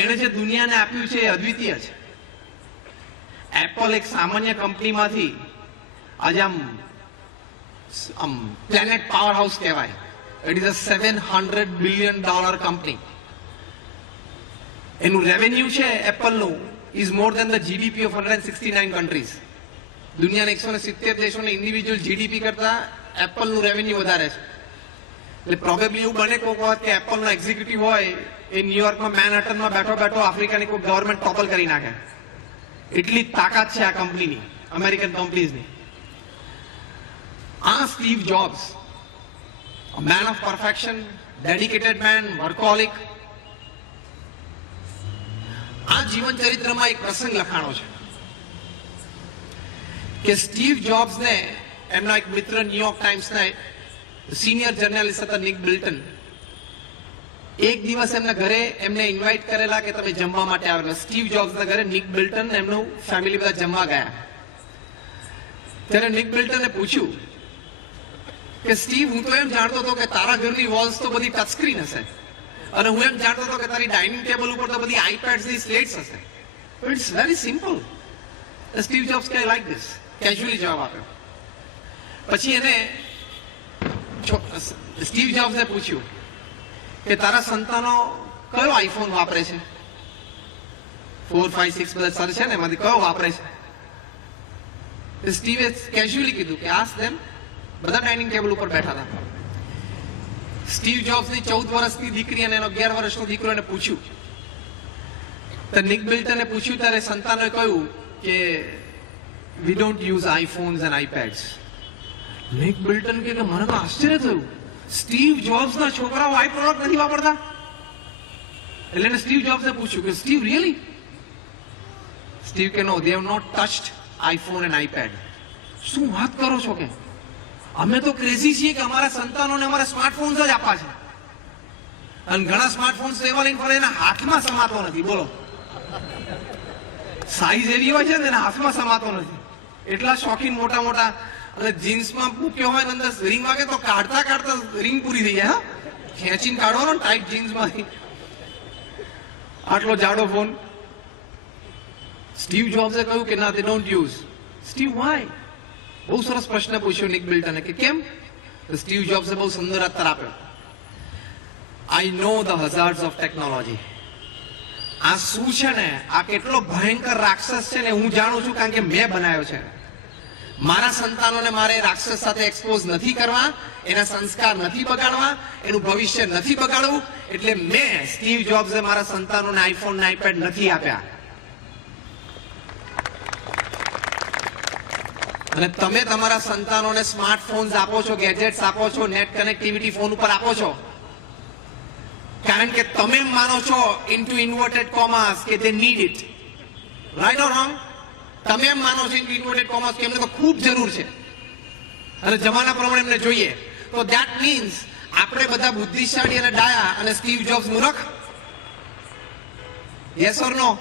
એને જે દુનિયાને આપ્યું છે એ અદ્વિતીય છે. એપલ એક સામાન્ય કંપનીમાંથી આજે આમ પ્લેનેટ પાવર હાઉસ કહેવાય. ઇટ ઇઝ અ $700 બિલિયન કંપની. એનું રેવન્યુ છે એપલનું is more than the GDP of 169 countries. દુનિયાના 170 દેશોને ઇન્ડિવિજ્યુઅલ જીડીપી કરતા એપલનું રેવન્યુ વધારે છે. એટલે પ્રોબેબલી એવું બને કોઈક વખત કે એપલનો એક્ઝિક્યુટિવ હોય એ ન્યુયોર્કમાં મેનહટનમાં બેઠો બેઠો આફ્રિકાની કોઈ ગવર્મેન્ટ ટોપલ કરી નાખે. એટલી તાકાત છે આ કંપનીની, અમેરિકન કંપનીઝની. આ Steve Jobs, man of perfection, dedicated man, workaholic. આ જીવન ચરિત્રમાં એક પ્રસંગ લખાણો છે કે સ્ટીવ જોબ્સને એમના એક મિત્ર ન્યુયોર્ક ટાઈમ્સના સિનિયર જર્નલિસ્ટ હતા નિક બિલ્ટન. એક દિવસ એમના ઘરે એમને ઇન્વાઇટ કરેલા કે તમે જમવા માટે આવેલા. સ્ટીવ જોબ્સના ઘરે નિક બિલ્ટન એમનું ફેમિલી બધા જમવા ગયા. ત્યારે નિક બિલ્ટને પૂછ્યું કે સ્ટીવ, હું તો એમ જાણતો હતો કે તારા ઘરની વોલ્સ તો બધી ટચ સ્ક્રીન હશે, અને હું એમ જાણતો હતો કે તારી ડાઇનિંગ ટેબલ ઉપર તો બધી આઈપેડ્સ ની સ્લેટ્સ હશે. It's very simple. Steve Jobs કે લાઈક ધીસ, કેઝ્યુઅલી જવાબ આપ્યો. પછી એને સ્ટીવ જોબ્સે પૂછ્યું કે તારા સંતાનો કયો આઈફોન વાપરે છે? 4, 5, 6 બધા સર છે ને, એમાંથી કયો વાપરે છે? સ્ટીવે કેઝ્યુઅલી કીધું કે આસ્ક ધેમ. બધા ડાઇનિંગ ટેબલ ઉપર બેઠા હતા. સ્ટીવ જોબ્સની 14 વર્ષની દીકરી અને એનો 11 વર્ષનો દીકરો એને પૂછ્યું. તો નિક બિલ્ટને પૂછ્યું ત્યારે સંતાનોએ કહ્યું કે we don't use iPhones and iPads. Nick Bilton કે મને તો આશ્ચર્ય થયું, સ્ટીવ જોબ્સના છોકરાઓ આઈ પ્રોડક્ટ નથી વાપરતા? એટલે એને સ્ટીવ જોબ્સે પૂછ્યું કે સ્ટીવ રિયલી? સ્ટીવ કે no, they have not touched iPhone and iPad. શું વાત કરો છો? કે અમે તો ક્રેઝી છીએ કે અમારા સંતાનોને અમારા સ્માર્ટફોન્સ જ આપવા છે, અને ઘણા સ્માર્ટફોન્સ એવા લઈને ફરે એના હાથમાં સમાતો નથી. બોલો, સાઈઝ એવી હોય છે ને એના હાથમાં સમાતો નથી. એટલા શોખીન મોટા મોટા, અને જીન્સમાં મૂક્યો હોય ને અંદર રિંગ વાગે તો કાઢતા કાઢતા રિંગ પૂરી થઈ જાય. ખેંચીને કાઢવાનો ટાઈટ જીન્સમાંથી આટલો જાડો ફોન. સ્ટીવ જોબ્સે કહ્યું કે ના, they don't use. Steve, why? બહુ સરસ પ્રશ્ન પૂછ્યો નિક બિલ્ટને કે કેમ? તો સ્ટીવ જોબ્સે બહુ સુંદર ઉત્તર આપ્યો. આઈ નો ધ હઝાર્ડ્સ ઓફ ટેકનોલોજી. આ શું છે ને, આ કેટલો ભયંકર રાક્ષસ છે ને હું જાણું છું, કારણ કે મેં બનાવ્યો છે. મારા સંતાનોને મારે રાક્ષસ સાથે એક્સપોઝ નથી કરવા, એના સંસ્કાર નથી બગાડવા, એનું ભવિષ્ય નથી બગાડવું. એટલે મેં સ્ટીવ જોબ્સે મારા સંતાનોને આઈફોન ને આઈપેડ નથી આપ્યા. અને તમે તમારા સંતાનોને સ્માર્ટફોન્સ આપો છો, ગેજેટ્સ આપો છો, નેટ કનેક્ટિવિટી ફોન ઉપર આપો છો, કારણ કે તમે માનો છો ઇન્ટુ ઇન્વર્ટેડ કોમાસ કે they need it. Right or wrong? તમે એમ માનો છો ઇન્ટુ ઇન્વર્ટેડ કોમાસ કે એમને તો ખૂબ જરૂર છે અને જમાના પ્રમાણે એમને જોઈએ. તો ધેટ મીન્સ આપણે બધા બુદ્ધિશાળી અને ડાયા અને સ્ટીવ જોબ્સ મૂર્ખ? યસ ઓર નો?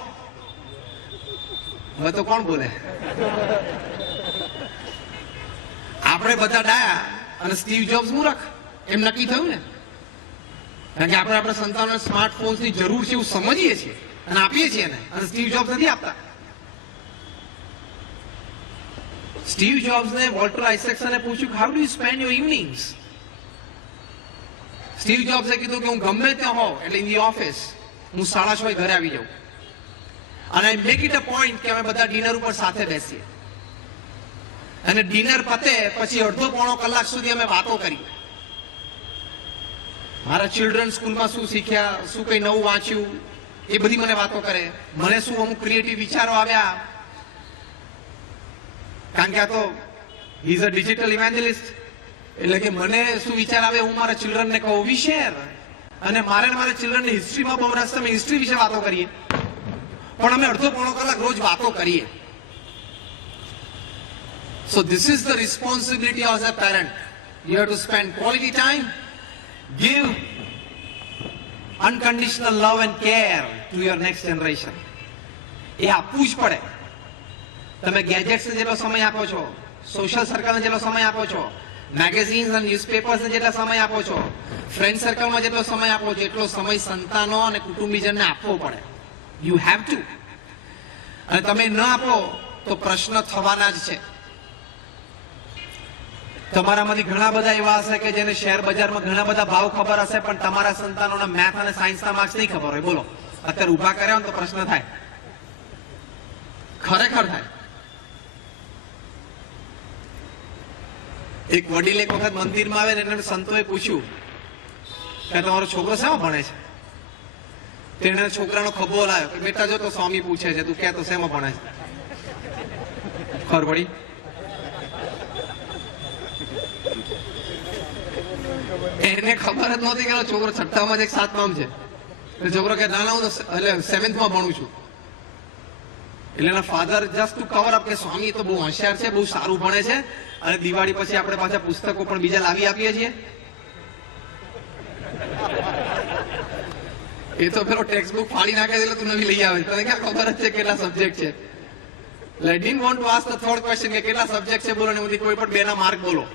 હવે તો કોણ બોલે? આપણે બધા ડાયા અને સ્ટીવ જોબ્સ મૂર્ખ, એમ નક્કી થયું ને. કારણ કે આપણે આપણા સંતાનોને સ્માર્ટફોન્સની જરૂર છે એવું સમજીએ છીએ અને આપીએ છીએ ને, અને સ્ટીવ જોબ્સ નથી આપતા. સ્ટીવ જોબ્સને વોલ્ટર આઇઝેકસને પૂછ્યું, how do you spend your evenings? Steve જોબ્સે કીધું કે હું ગમે ત્યાં હોઉં, એટલે ઇન ધી ઓફિસ, હું 6:30 ઘરે આવી જાઉં, અને I make it a point કે અમે બધા ડિનર ઉપર સાથે બેસીએ. અને ડિનર પતે પછી અડધો પોણો કલાક સુધી અમે વાતો કરી. મારા ચિલ્ડ્રન સ્કૂલમાં શું શીખ્યા, શું કઈ નવું વાંચ્યું, એ બધી મને વાતો કરે. મને શું અમુક ક્રિએટિવ વિચારો આવ્યા, કારણ કે આ તો હી ઇઝ અ ડિજિટલ ઇવેન્જલિસ્ટ, એટલે કે મને શું વિચાર આવે હું મારા ચિલ્ડ્રનને કહું. વી શેર. અને મારા ચિલ્ડ્રનને હિસ્ટ્રીમાં બહુ રસ, અમે હિસ્ટ્રી વિશે વાતો કરીએ, પણ અમે અડધો પોણો કલાક રોજ વાતો કરીએ. So this is the responsibility as a parent. You have to spend quality time, give unconditional love and care to your next generation. એ આપવું જ પડે. તમે ગેજેટ્સને જેટલો સમય આપો છો, સોશિયલ સર્કલને જેટલો સમય આપો છો, મેગેઝિન્સ અને ન્યૂઝપેપર્સને જેટલા સમય આપો છો, ફ્રેન્ડ સર્કલમાં જેટલો સમય આપો છો, એટલો સમય સંતાનો અને કુટુંબીજનને આપવો પડે. You have two. અને તમે ન આપો તો પ્રશ્ન થવાના જ છે. તમારામાંથી ઘણા બધા એવા હશે કે જેને શેર બજારમાં ઘણા બધા ભાવ ખબર હશે, પણ તમારા સંતાનોના મેથ અને સાયન્સના માર્ક્સ નહીં ખબર હોય. બોલો, અત્યારે ઉભા કર્યા હોય તો પ્રશ્ન થાય, ખરેખર થાય. એક વડીલ એક વખત મંદિરમાં આવે ને એને સંતોએ પૂછ્યું કે તમારો છોકરો શેમાં ભણે છે? તેને છોકરાનો ખભો લાવ્યો કે બેટા જો તો સ્વામી પૂછે છે, તું કે તો શેમાં ભણે છે? ખબર પડી? એને ખબર જ નહોતી કે છોકરો છઠ્ઠામાં જ એક સાતમામાં છે. છોકરો કે ના હું એટલે 7th માં ભણું છું. એટલે એના father just to cover up કે સ્વામી તો બહુ હોશિયાર છે, બહુ સારું ભણે છે, અને દિવાળી પછી આપણે પાછા પુસ્તકો પણ બીજા લાવી આપીએ છીએ. એ તો પેલો ટેક્સ્ટ બુક ફાડી નાખે એટલે તું નવી લઈ આવે. તને ક્યાં ખબર જ છે કેટલા સબ્જેક્ટ છે? I didn't want to ask the third question કે કેટલા સબ્જેક્ટ છે બોલો, ને કોઈ પણ 2 ના માર્ક બોલો.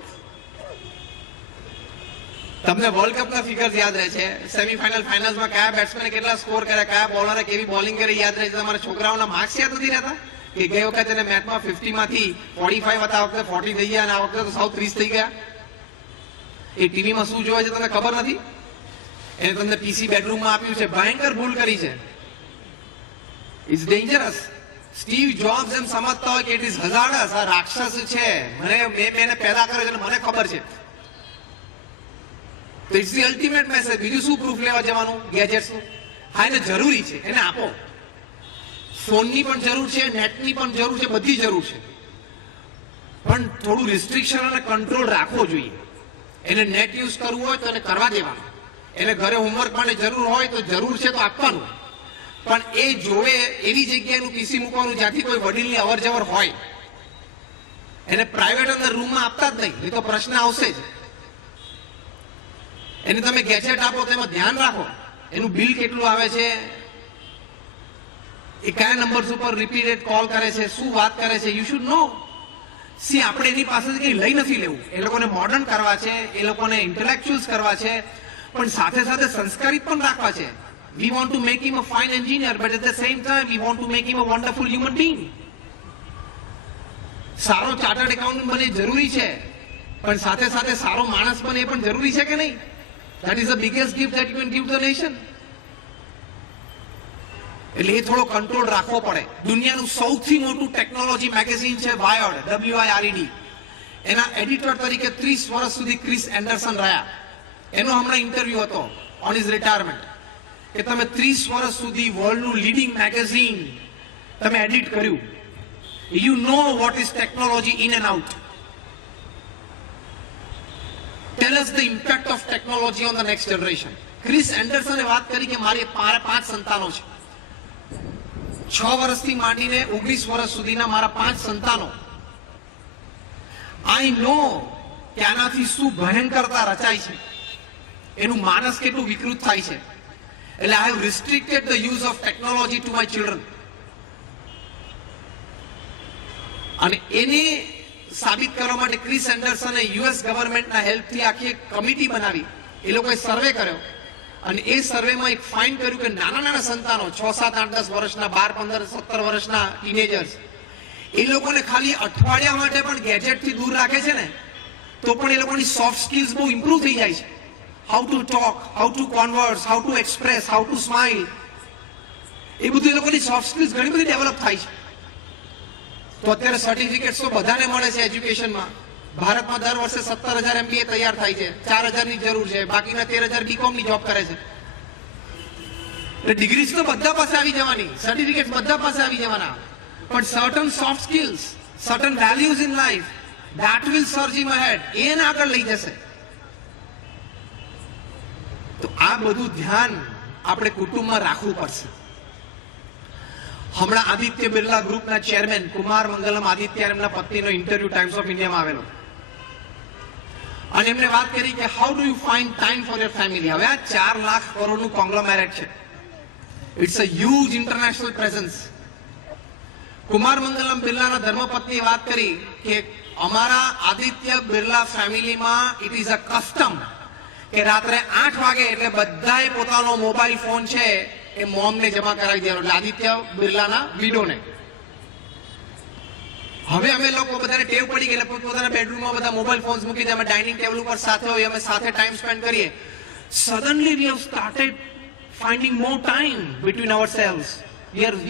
તમને વર્લ્ડ કપના ફિગર્સ યાદ રહે છે, સેમીફાઇનલ ફાઇનલ્સમાં કયા બેટ્સમેને કેટલા સ્કોર કર્યા, કયા બોલરે કેવી બોલિંગ કરી યાદ રહે છે. તમારા છોકરાઓના માર્ક્સ યાદ નથી રહેતા કે ગઈ વખતે એને મેચમાં 50 માંથી 45 હતા, આ વખતે 40 થઈ ગયા, અને આ વખતે તો સાવ 30 થઈ ગયા. એ ટીવીમાં શું જોવે છે તમને ખબર નથી. એને તમને પીસી બેડરૂમમાં આપ્યું છે, ભયંકર ભૂલ કરી છે. It's dangerous. સ્ટીવ જોબ્સ એમ સમજતા હોય કે ઇટ ઇઝ હઝાર્ડસ, આ રાક્ષસ છે, મેં એને પેદા કર્યો છે અને મને ખબર છે. તો ઇટ્સ ધી અલ્ટિમેટ મેસેજ. બીજું શું પ્રૂફ લેવા જવાનું ગેજેટ્સનું? હા, એને જરૂરી છે, એને આપો. ફોનની પણ જરૂર છે, નેટની પણ જરૂર છે, બધી જરૂર છે, પણ થોડું રિસ્ટ્રિક્શન અને કંટ્રોલ રાખવો જોઈએ. એને નેટ યુઝ કરવું હોય તો એને કરવા દેવાનું. એને ઘરે હોમવર્ક માટે જરૂર હોય તો જરૂર છે તો આપવાનું, પણ એ જોવે એવી જગ્યાએનું પીસી મૂકવાનું જ્યાંથી કોઈ વડીલની અવર જવર હોય. એને પ્રાઇવેટ અંદર રૂમમાં આપતા જ નહીં, એ તો પ્રશ્ન આવશે જ. એને તમે ગેજેટ આપો તો એમાં ધ્યાન રાખો એનું બિલ કેટલું આવે છે, એ કયા નંબર્સ ઉપર રિપીટેડ કોલ કરે છે, શું વાત કરે છે. You should no. સી આપણે એની પાસેથી કંઈ લઈ નથી લેવું. એ લોકોને મોડર્ન કરવા છે, એ લોકોને ઇન્ટેલેક્ચ્યુઅલ્સ કરવા છે, પણ સાથે સાથે સંસ્કારિત પણ રાખવા છે. We want to make him a fine engineer, but at the same time we want to make him a wonderful human being. સારો ચાર્ટર્ડ એકાઉન્ટન્ટ બને જરૂરી છે, પણ સાથે સાથે સારો માણસ બને એ પણ જરૂરી છે કે નહીં? That is the biggest gift that you can give the nation. એટલે એ થોડો કંટ્રોલ રાખવો પડે. દુનિયાનું સૌથી મોટું ટેકનોલોજી મેગેઝિન છે વાયર્ડ, WIRED. એના એડિટર તરીકે 30 વર્ષ સુધી ક્રિસ એન્ડરસન રહ્યા. એનો હમણાં ઇન્ટરવ્યુ હતો ઓન હિઝ રિટાયરમેન્ટ કે તમે 30 વર્ષ સુધી વર્લ્ડનું લીડિંગ મેગેઝિન તમે એડિટ કર્યું. You know what is technology in and out. Tell us the impact of technology on the next generation. Chris એન્ડરસને વાત કરી કે મારે 5 સંતાનો છે. 6 વર્ષથી માંડીને 19 વર્ષ સુધીના મારા 5 સંતાનો. આઈ નો કે આનાથી શું ભયંકરતા રચાય છે, એનું માનસ કેટલું વિકૃત થાય છે. એટલે I have restricted the use of technology to my children. અને એને સાબિત કરવા માટે ક્રિસ એન્ડરસને યુએસ ગવર્મેન્ટના હેલ્પથી આખી એક કમિટી બનાવી. એ લોકોએ સર્વે કર્યો અને એ સર્વેમાં એક ફાઇન્ડ કર્યું કે નાના નાના સંતાનો 6, 7, 8, 10 વર્ષના, 12, 15, 17 વર્ષના ટીનેજર્સ, એ લોકોને ખાલી અઠવાડિયા માટે પણ ગેજેટથી દૂર રાખે છે ને તો પણ એ લોકોની સોફ્ટ સ્કિલ્સ બહુ ઇમ્પ્રૂવ થઈ જાય છે. How to talk, how to converse, how to express, how to smile, એ બધું એ લોકોની સોફ્ટ સ્કિલ્સ ઘણી બધી ડેવલપ થાય છે. તો અત્યારે સર્ટિફિકેટ તો બધાને મળે છે એજ્યુકેશનમાં. ભારતમાં દર વર્ષે 17,000 MBA તૈયાર થાય છે, 4,000 ની જરૂર છે, બાકીના 13,000 બીકોમ ની જોબ કરે છે. ડિગ્રીઝ તો બધા પાસે આવી જવાની, સર્ટિફિકેટ બધા પાસે આવી જવાના, પણ certain soft skills, certain values in life that will surge him ahead, એને આગળ લઈ જશે. તો આ બધું ધ્યાન આપણે કુટુંબમાં રાખવું પડશે. હમણાં આદિત્ય બિરલા ગ્રુપના ચેરમેન કુમાર મંગલમ આદિત્ય એમના પત્નીનો ઇન્ટરવ્યુ ટાઈમ્સ ઓફ ઇન્ડિયામાં આવેલો, અને એમને વાત કરી કે how do you find time for your family. હવે આ 4 લાખ કરોડનું કોંગ્લોમેરેટ છે, it's a huge international presence. Kumar Mangalam બિરલાના ધર્મપત્નીએ વાત કરી કે અમારા આદિત્ય બિરલા ફેમિલીમાં ઇટ ઇઝ અ કસ્ટમ કે રાત્રે 8 વાગે એટલે બધાએ પોતાનો મોબાઈલ ફોન છે એ મોમને જમા કરાવી દેવાનો, એટલે આદિત્ય બિરલાના વિડોને. હવે અમે લોકો બધાને ટેવ પડી ગઈ, એટલે પોતાના બેડરૂમમાં બધા મોબાઈલ ફોન્સ મૂકી દે, અમે ડાઇનિંગ ટેબલ ઉપર સાથે હોય, અમે સાથે ટાઈમ સ્પેન્ડ કરીએ. Suddenly we have started finding more time between ourselves.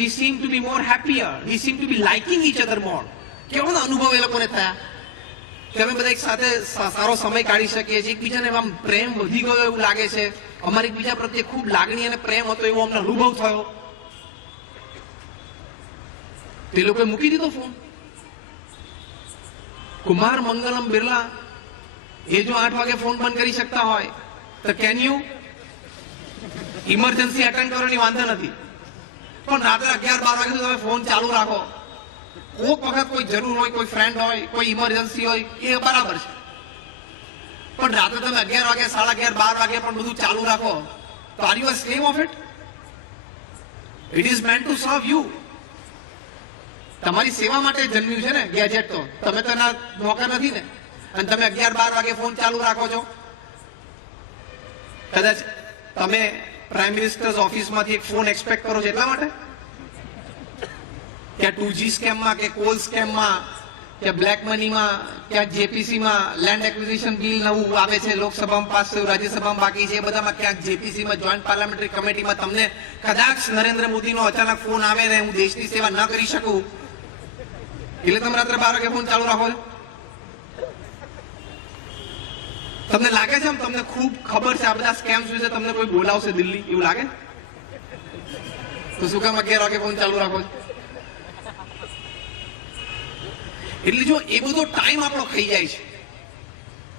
We seem to be more happier. We seem to be liking each other more. કેવો અનુભવ એ લોકોને થયા કે અમે બધા એક સાથે સારો સમય કાઢી શકીએ છીએ, એકબીજાને આમ પ્રેમ વધી ગયો એવું લાગે છે, અમારી એકબીજા પ્રત્યે ખૂબ લાગણી અને પ્રેમ હતો એવો અમને અનુભવ થયો. તે લોકોએ મૂકી દીધો ફોન. કુમાર મંગલમ બિરલા એ જો 8 વાગે ફોન બંધ કરી શકતા હોય તો કેન યુ? ઇમરજન્સી અટેન્ડ કરવાની વાંધો નથી, પણ રાત્રે 11-12 વાગે તમે ફોન ચાલુ રાખો. કોઈક વખત કોઈ જરૂર હોય, કોઈ ફ્રેન્ડ હોય, કોઈ ઇમરજન્સી હોય, એ બરાબર છે, પણ રાત્રે તમે 11 વાગે, 11:30, 12 વાગે પણ બધું ચાલુ રાખો તો are you a slave of it? It is meant to serve you. તમારી સેવા માટે જન્મ્યું છે ને ગેજેટ, તો તમે તો એના નોકર નથી ને, અને તમે 11-12 વાગે ફોન ચાલુ રાખો છો. કદાચ તમે પ્રાઇમ મિનિસ્ટર્સ ઓફિસમાંથી એક ફોન એક્સપેક્ટ કરો છો એટલા માટે કે 2G સ્કેમમાં કે કોલ સ્કેમમાં કે બ્લેક મનીમાં કે જેપીસીમાં લેન્ડ એક્વિઝિશન બિલ નવું આવે છે, લોકસભામાં પાસ થયું, રાજ્યસભામાં બાકી છે, એ બધામાં ક્યાંક જેપીસીમાં જોઈન્ટ પાર્લામેન્ટરી કમિટીમાં તમને કદાચ નરેન્દ્ર મોદીનો અચાનક ફોન આવે ને હું દેશની સેવા ન કરી શકું એટલે તમે રાત્રે 12 વાગે ફોન ચાલુ રાખો છો. તમને લાગે છે તમને ખૂબ ખબર છે આ બધા સ્કેમ્સ વિશે, તમને કોઈ બોલાવશે દિલ્હી એવું લાગે? તો શું કામ 11 વાગે ફોન ચાલુ રાખો છો? એટલે જો એ બધો ટાઈમ આપણો ખાઈ જાય છે,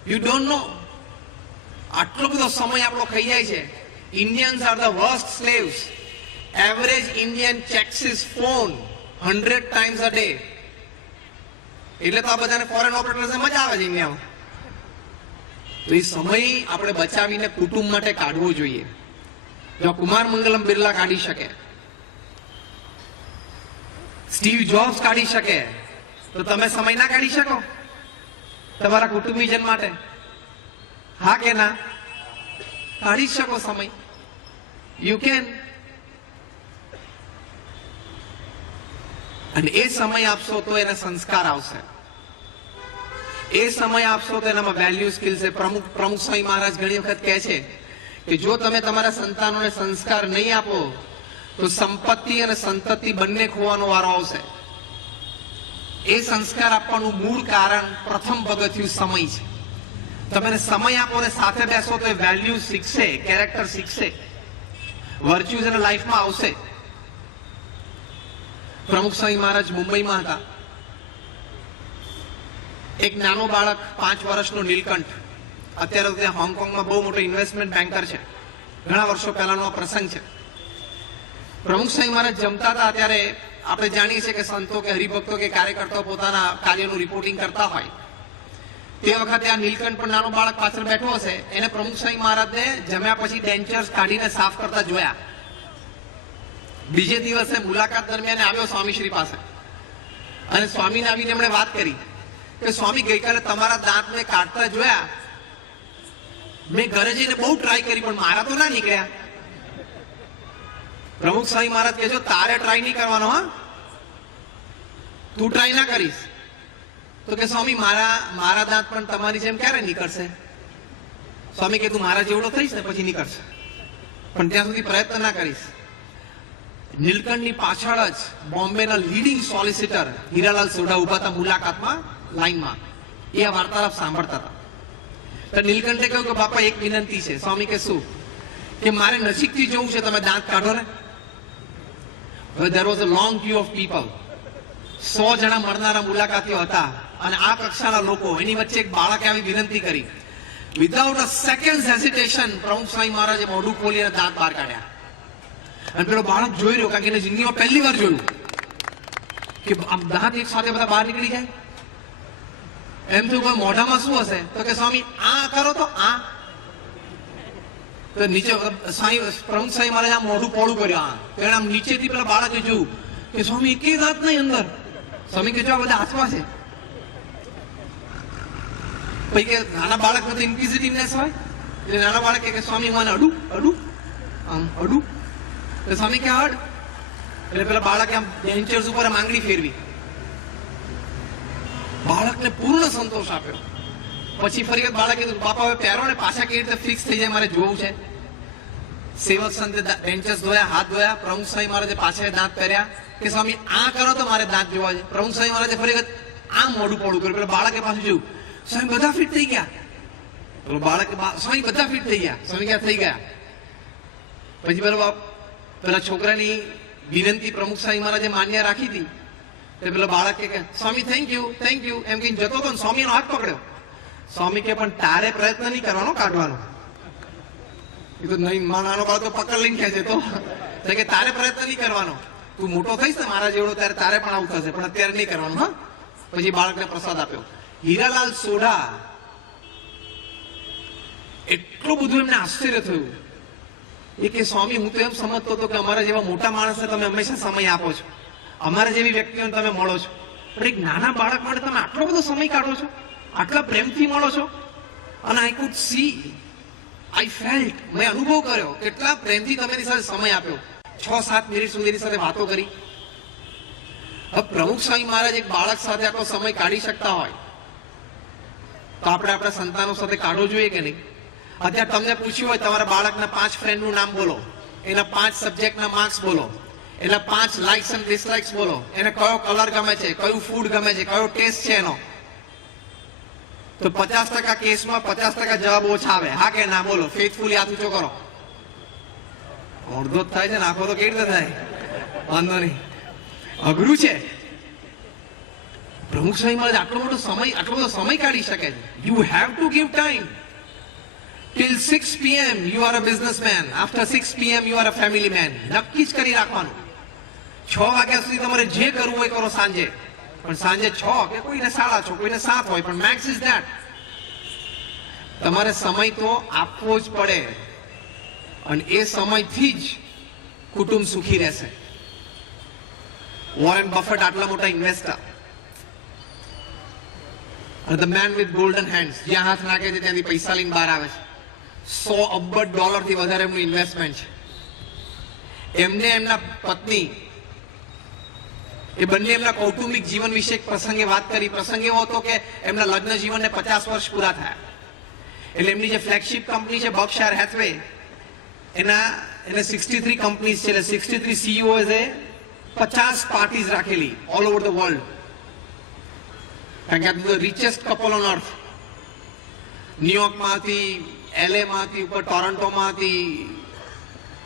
યુ ડોન્ટ નો, આટલો બધો સમય આપણો ખાઈ જાય છે. Indians are the worst slaves. Average Indian checks his phone 100 times a day. એટલે તો આ બધાને ફોરેન ઓપરેટર્સને મજા આવે છે ઇન્ડિયામાં. તો એ સમય આપણે બચાવીને કુટુંબ માટે કાઢવો જોઈએ. જો કુમાર મંગલમ બિરલા કાઢી શકે, સ્ટીવ જોબ્સ કાઢી શકે, તો તમે સમય ના કાઢી શકો તમારા કુટુંબીજન માટે? હા કે ના? કાઢી શકો સમય. You can. અને એ સમય આપશો તો એને સંસ્કાર આવશે, એ સમય આપશો તો એનામાં વેલ્યુ સ્કિલ્સ છે. પ્રમુખ સ્વામી મહારાજ ઘણી વખત કહે છે કે જો તમે તમારા સંતાનોને સંસ્કાર નહીં આપો તો સંપત્તિ અને સંતતિ બંને ખોવાનો વારો આવશે. એ સંસ્કાર આપવાનું મૂળ કારણ, પ્રથમ પગથિયું સમય છે. તમે એને સમય આપો ને સાથે બેસો તો એ વેલ્યુ શીખશે, કેરેક્ટર શીખશે, વર્ચ્યુઝ એના લાઈફમાં આવશે. પ્રમુખ સ્વામી મહારાજ મુંબઈમાં હતા. એક નાનો બાળક 5 વર્ષનો નીલકંઠ, અત્યારે ત્યાં હોંગકોંગમાં બહુ મોટો ઇન્વેસ્ટમેન્ટ બેન્કર છે. ઘણા વર્ષો પહેલાનો આ પ્રસંગ છે. પ્રમુખ સ્વામી મહારાજ જમતા હતા ત્યારે આપણે જાણીએ છીએ કે સંતો કે હરિભક્તો કે કાર્યકર્તાઓ પોતાના કાર્યનું રિપોર્ટિંગ કરતા હોય. તે વખતે આ નીલકંઠ પણ નાનો બાળક પાછળ બેઠો હશે, એને પ્રમુખ સ્વામી મહારાજને જમ્યા પછી ડેન્ચર્સ કાઢીને સાફ કરતા જોયા. બીજે દિવસે મુલાકાત દરમિયાન આવ્યો સ્વામીશ્રી પાસે, અને સ્વામીને આવીને એમણે વાત કરી કે સ્વામી ગઈકાલે તમારા દાંત મેં કાઢતા જોયા, મેં ઘરે જઈને બહુ ટ્રાય કરી પણ મારા તો ના નીકળ્યા. પ્રમુખ સ્વામી મહારાજ કહે છે તારે ટ્રાય નહીં કરવાનો, હા, તું ટ્રાય ના કરીશ તો કે સ્વામી મારા દાંત પણ તમારી જેમ ક્યારે નીકળશે? સ્વામી કે તું મારા જેવડો થઈશ ને પછી નીકળશે, પણ ત્યાં સુધી પ્રયત્ન ના કરીશ. નીલકંઠની પાછળ જ બોમ્બેના લીડિંગ સોલિસિટર હીરાલાલ સોઢા ઉભા હતા મુલાકાતમાં લાઈનમાં. એ આ વાર્તાલાપ સાંભળતા હતા. તો નીલકંઠે કહ્યું કે બાપા એક વિનંતી છે. સ્વામી કે શું? કે મારે નજીકથી જોવું છે, તમે દાંત કાઢો ને. હવે there was a long queue of people. 100 જણા મળનારા મુલાકાતીઓ હતા અને આ કક્ષાના લોકો, એની વચ્ચે એક બાળકે આવી વિનંતી કરી. વિધાઉટ અ સેકન્ડ હેસિટેશન પ્રમુખ સ્વામી મહારાજે મોઢું ખોલીને દાંત બહાર કાઢ્યા. અને પેલો બાળક જોઈ રહ્યો, કારણ કે એને જિંદગીમાં પહેલી વાર જોયું કે આમ દાંત એક સાથે બધા બહાર નીકળી જાય. એમ થયું કોઈ મોઢામાં શું હશે? તો કે સ્વામી આ કરો તો આ. તો નીચે પ્રમુખ સ્વામી મહારાજ આમ મોઢું પોળું કર્યું. આ તો એને આમ નીચેથી પેલા બાળકે જોયું કે સ્વામી એકે દાંત નહીં અંદર. સ્વામી કે જો આ બધા હાથમાં છે. પછી કે નાના બાળક તો ઇન્ક્વિઝિટિવનેસ હોય એટલે નાના બાળક કે સ્વામી મને અડું અડું આમ અડું. તો સ્વામી કે હડ. એટલે પેલા બાળકે આમ બેન્ચર્સ ઉપર આંગળી ફેરવી. બાળકને પૂર્ણ સંતોષ આપ્યો. પછી ફરી બાળકે કીધું બાપા હવે પહેરો ને પાછા કેવી રીતે ફિક્સ થઈ જાય મારે જોવું છે. સેવક સંતે બેન્ચર્સ ધોયા, હાથ ધોયા. પ્રમુખ સ્વામી મહારાજે પાછા દાંત પહેર્યા કે સ્વામી આ કરો તો મારે દાંત જોવા છે. પ્રમુખ સ્વામી મહારાજે ફરી આમ મોઢું પોળું કર્યું. પેલા બાળકે પાછું જોયું, સ્વામી બધા ફિટ થઈ ગયા. પેલો બાળક સ્વામી બધા ફિટ થઈ ગયા. સ્વામી ક્યાં થઈ ગયા. પછી પેલા છોકરાની વિનંતી પ્રમુખ સ્વામી મહારાજે માન્ય રાખી હતી. પેલો બાળક કે સ્વામી થેન્ક યુ એમ કહીને જતો હતો. સ્વામી એનો હાથ પકડ્યો. સ્વામી કે પણ તારે પ્રયત્ન નહીં કરવાનો કાઢવાનો. એ તો નહીં, નાનો બાળક તો પકડ લઈને ખેંચે તો કે તારે પ્રયત્ન નહીં કરવાનો. તું મોટો થઈશ ને મારા જેવડો ત્યારે તારે પણ આવું થશે, પણ અત્યારે નહીં કરવાનું. હા. પછી બાળકને પ્રસાદ આપ્યો. હીરાલાલ સોઢા એટલું બધું એમને આશ્ચર્ય થયું એ કે સ્વામી હું તો એમ સમજતો હતો કે અમારા જેવા મોટા માણસને તમે હંમેશા સમય આપો છો, અમારા જેવી વ્યક્તિઓને તમે મળો છો, પણ એક નાના બાળક માટે તમે આટલો બધો સમય કાઢો છો, આટલા પ્રેમથી મળો છો. અને I could C, I felt, મેં અનુભવ કર્યો કેટલા પ્રેમથી તમે એની સાથે સમય આપ્યો. 6-7 મિનિટ સુધી એની સાથે વાતો કરી. હવે પ્રમુખ સ્વામી મહારાજ એક બાળક સાથે આટલો સમય કાઢી શકતા હોય તો આપણે આપણા સંતાનો સાથે કાઢવો જોઈએ કે નહીં? અત્યારે તમને પૂછ્યું હોય તમારા બાળકના 5 ફ્રેન્ડનું નામ બોલો, એના 5 સબ્જેક્ટના માર્ક્સ બોલો, એના 5 લાઇક્સ અને ડિસલાઇક્સ બોલો, એને કયો કલર ગમે છે, કયું ફૂડ ગમે છે, કયો ટેસ્ટ છે એનો, તો 50% કેસમાં 50% જવાબ ઓછા આવે. હા કે ના? બોલો, ફેથફુલી હાથ ઊંચો કરો. અડધો જ થાય છે ને, આખો તો કેવી રીતે થાય? વાંધો નહીં, અઘરું છે. પ્રમુખ સ્વામી મહારાજ આટલો બધો સમય કાઢી શકે છે. You have to give time. Till 6 PM you are a businessman. After 6 PM you are a family man. નક્કી જ કરી રાખવાનું. 6 વાગ્યા સુધી તમારે જે કરવું હોય કરો સાંજે. પણ સાંજે 6 કે કોઈને 6:30, કોઈને 7 હોય, પણ મેક્સ ઇઝ ધેટ. તમારે સમય તો આપવો જ પડે અને એ સમયથી જ કુટુંબ સુખી રહેશે. વોરેન બફેટ આટલા મોટા ઇન્વેસ્ટર અને the main with golden hands, જ્યાં હાથ નાખે છે ત્યાંથી પૈસા લઈને બહાર આવે છે. $100 અબજ થી વધારે એમનું ઇન્વેસ્ટમેન્ટ છે. એમને એમના પત્ની એ બંને એમના કૌટુંબિક જીવન વિશે એક પ્રસંગે વાત કરી. પ્રસંગ એવો હતો કે એમના લગ્ન જીવનને 50 વર્ષ પૂરા થયા. એટલે એમની જે ફ્લેગશિપ કંપની છે બર્કશાયર હેથવે, એને 63 કંપનીઝ છે, એટલે 63 CEOs એ 50 પાર્ટીઝ રાખેલી ઓલ ઓવર ધ વર્લ્ડ. કારણ કે આ રિચેસ્ટ કપલ ઓન અર્થ. ન્યુયોર્કમાં હતી, LA માં હતી, ઉપર ટોરન્ટોમાં હતી,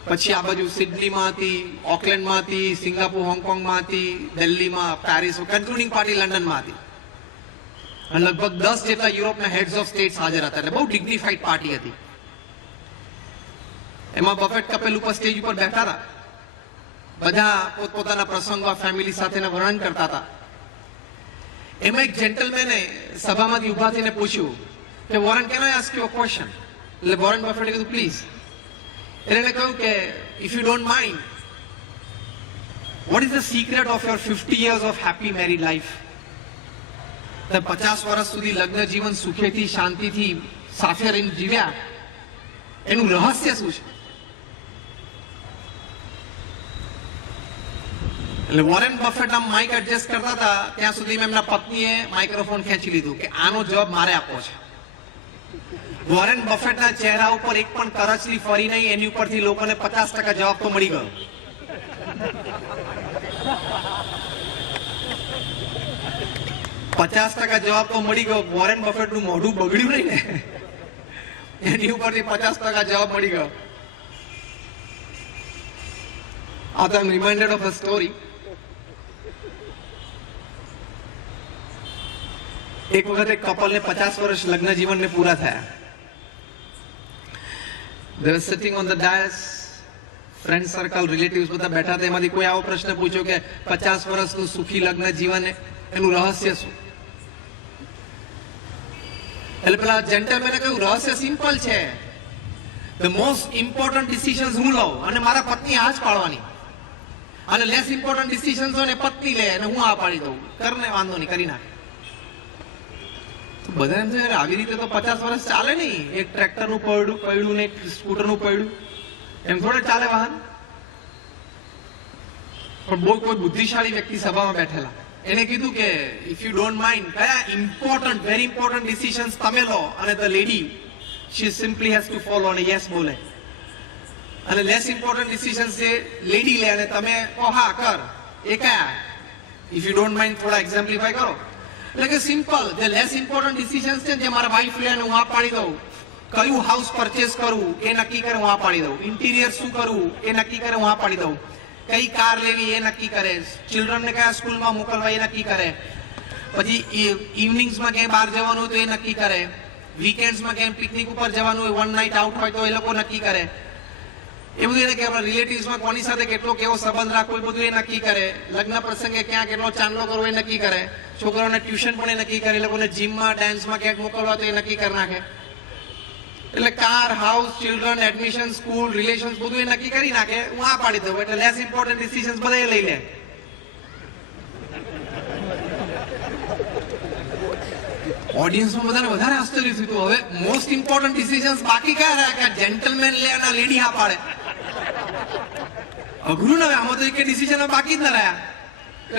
પછી આ બાજુ સિડનીમાં હતી, ઓકલેન્ડમાં હતી, સિંગાપુર, હોંગકોંગમાં હતી, દિલ્હીમાં, પેરિસ, કન્ક્લુડિંગ પાર્ટી લંડનમાં હતી. અને લગભગ 10 જેટલા યુરોપના હેડ્સ ઓફ સ્ટેટ્સ હાજર હતા. એટલે બહુ ડિગ્નિફાઈડ પાર્ટી હતી. એમાં બફેટ કપલ ઉપર સ્ટેજ ઉપર બેઠા હતા. બધા પોતપોતાના પ્રસંગો ફેમિલી સાથેના વર્ણન કરતા હતા. એમાં એક જેન્ટલમેને સભામાંથી ઉભા થઈને પૂછ્યું કે Warren, can I ask you a question? એટલે વોરેન બફેટે કીધું પ્લીઝ. એને કહ્યું કે if you don't mind, what is the secret of your 50 years of happy married life? 50 વર્ષ સુધી લગ્ન જીવન સુખેથી શાંતિથી સાથે રહીને જીવ્યા, એનું રહસ્ય શું છે? એટલે વોરેન બફેટ આમ માઇક એડજસ્ટ કરતા હતા ત્યાં સુધી એમના પત્નીએ માઇક્રોફોન ખેંચી લીધું કે આનો જવાબ મારે આપવો છે. વોરેન બફેટના ચહેરા ઉપર એક પણ કરચલી ફરી નહીં, એની ઉપરથી લોકોને 50% જવાબ તો મળી ગયો. 50% જવાબ તો મળી ગયો. વોરેન બફેટ નું મોઢું બગડ્યું નહીં ને, એની ઉપરથી 50% જવાબ મળી ગયો. I am reminded of a story. એક વખત એક કપલને 50 વર્ષ લગ્ન જીવનને પૂરા થયા. They were sitting on the dais, friend circle, relatives બધા બેઠા હતા. એમાંથી કોઈ આવો પ્રશ્ન પૂછ્યો કે 50 વર્ષનું સુખી લગ્ન જીવન એનું રહસ્ય શું? એટલે પેલા જેન્ટલમેને કહ્યું, રહસ્ય સિમ્પલ છે. The most important decisions હું લઉં અને મારા પત્ની આ જ પાડવાની, અને લેસ ઇમ્પોર્ટન્ટ ડિસિઝન્સ હોય ને પત્ની લે અને હું આ પાડી દઉં, કરને વાંધો નહીં, કરી નાખે. તો બધા એમ છે આવી રીતે તો 50 વર્ષ ચાલે નહીં. એક ટ્રેક્ટરનું પૈડું ને એક સ્કૂટરનું પૈડું, એમ થોડે ચાલે વાહન. પણ બહુ કોઈ બુદ્ધિશાળી વ્યક્તિ સભામાં બેઠેલા, એને કીધું કે ઇફ યુ ડોન્ટ માઇન્ડ, કયા ઇમ્પોર્ટન્ટ, વેરી ઇમ્પોર્ટન્ટ ડિસિઝન્સ તમે લો અને the lady she simply has to follow અને યસ બોલે, અને લેસ ઇમ્પોર્ટન્ટ ડિસિઝન્સ જે લેડી લે અને તમે કહો હા કર, એ કયા? ઇફ યુ ડોન્ટ માઇન્ડ થોડા એક્ઝામ્પલિફાય કરો. એટલે કે સિમ્પલ, જે લેસ ઇમ્પોર્ટન્ટ ડિસિઝન્સ છે જે મારા વાઈફ લે અને હું આ પાડી દઉં. કયું હાઉસ પરચેસ કરવું એ નક્કી કરે, હું આ પાડી દઉં. ઇન્ટિરિયર શું કરવું એ નક્કી કરે, હું આ પાડી દઉં. કઈ કાર લેવી એ નક્કી કરે, ચિલ્ડ્રનને કયા સ્કૂલમાં મોકલવા એ નક્કી કરે, પછી ઇવનિંગ્સમાં ક્યાંય બહાર જવાનું હોય તો એ નક્કી કરે, વીકેન્ડ્સમાં ક્યાંય પિકનિક ઉપર જવાનું હોય, વન નાઇટ આઉટ હોય તો એ લોકો નક્કી કરે. એ બધું એને કે આપણા રિલેટિવ્સમાં કોની સાથે કેટલો કેવો સંબંધ રાખવો એ બધું એ નક્કી કરે. લગ્ન પ્રસંગે ક્યાં કેટલો ચાંદલો કરવો એ નક્કી કરે. છોકરાઓને ટ્યુશન પણ એ નક્કી કરે. એ લોકોને જીમમાં, ડાન્સમાં ક્યાંક મોકલવા તો એ નક્કી કરી નાખે. એટલે car, house, children, admission, school, relations બધું એ નક્કી કરી નાખે, હું આ પાડી દઉં. એટલે લેસ ઇમ્પોર્ટન્ટ ડિસિઝન્સ બધા એ લઈ લે. ઓડિયન્સમાં બધાને વધારે આશ્ચર્ય થયું. હવે મોસ્ટ ઇમ્પોર્ટન્ટ ડિસિઝન્સ બાકી કયા રહ્યા કે જેન્ટલમેન લે અને લેડી હા પાડે? અઘરું ને, આમાં તો એક ડિસિઝન બાકી જ ન રહ્યા.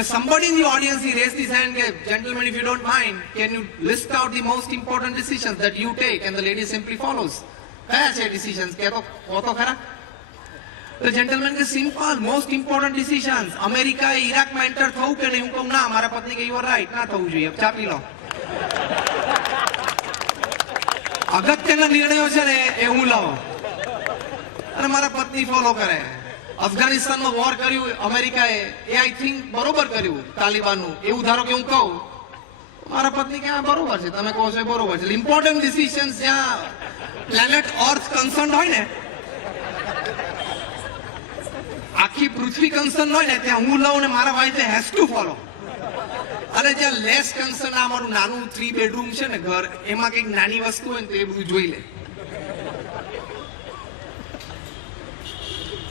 Somebody in the audience, he raised his hand, gentlemen, if you don't mind, can you list out the most important decisions that you take? And the lady simply follows. કયા છે decisions? કે તો ખરા. The gentleman કે simple, most important decisions. America ઈરાકમાં enter થવું કે નહીં? હું કહું ના, મારા પત્ની કે you are right, ના થવું જોઈએ, ચા પી લો. અગત્યના નિર્ણયો છે ને એ હું લઉં અને મારા પત્ની ફોલો કરે. અફઘાનિસ્તાનમાં વોર કર્યું અમેરિકાએ, એ આઈ થિંક બરોબર કર્યું તાલિબાનનું, એવું ધારો કે હું કહું, મારા પત્ની કે આ બરોબર છે, તમે કહો છો એ બરોબર છે. ઇમ્પોર્ટન્ટ ડિસિઝન્સ જ્યાં પ્લેનેટ અર્થ કન્સર્ન હોય ને, આખી પૃથ્વી કન્સર્ન હોય ને, ત્યાં હું લઉં ને મારા વાઈફે હેઝ ટુ ફોલો. અને જ્યાં લેસ કન્સર્ન, આ મારું નાનું 3 બેડરૂમ છે ને ઘર, એમાં કંઈક નાની વસ્તુ હોય ને તો એ બધું જોઈ લે.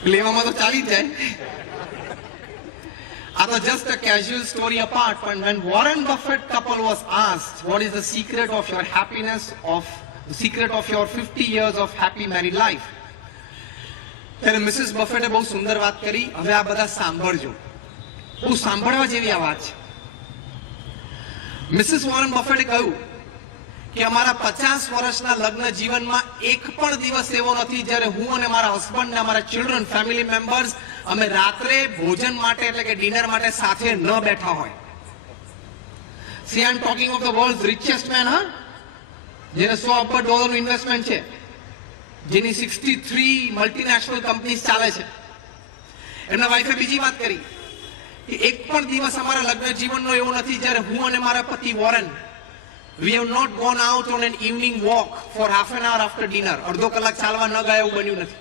લેવામાં તો ચાલી જ જાય. આ તો just a casual story apart, but when Warren Buffett couple was asked what is the secret of your happiness, of the secret of your 50 years of happy married life, ત્યારે મિસિસ બફેટે બહુ સુંદર વાત કરી. હવે આ બધા સાંભળજો, બહુ સાંભળવા જેવી આ વાત છે. મિસિસ વોરન બફેટે કહ્યું કે અમારા 50 વર્ષના લગ્ન જીવનમાં એક પણ દિવસ એવો નથી જ્યારે હું અને મારા હસબન્ડ ને અમારા ચિલ્ડ્રન, ફેમિલી મેમ્બર્સ, અમે રાત્રે ભોજન માટે એટલે કે ડિનર માટે સાથે ન બેઠા હોય. See I am talking of the world's richest man, હા, જેને $100 અબજ ઇન્વેસ્ટમેન્ટ છે, જેની 63 મલ્ટીનેશનલ કંપનીઝ ચાલે છે. એમના વાઈફે બીજી વાત કરી કે એક પણ દિવસ અમારા લગ્ન જીવનનો એવો નથી જ્યારે હું અને મારા પતિ Warren, we have not gone out on an evening walk for half an hour after dinner. અડધો કલાક ચાલવા ન ગયા એવું બન્યું નથી.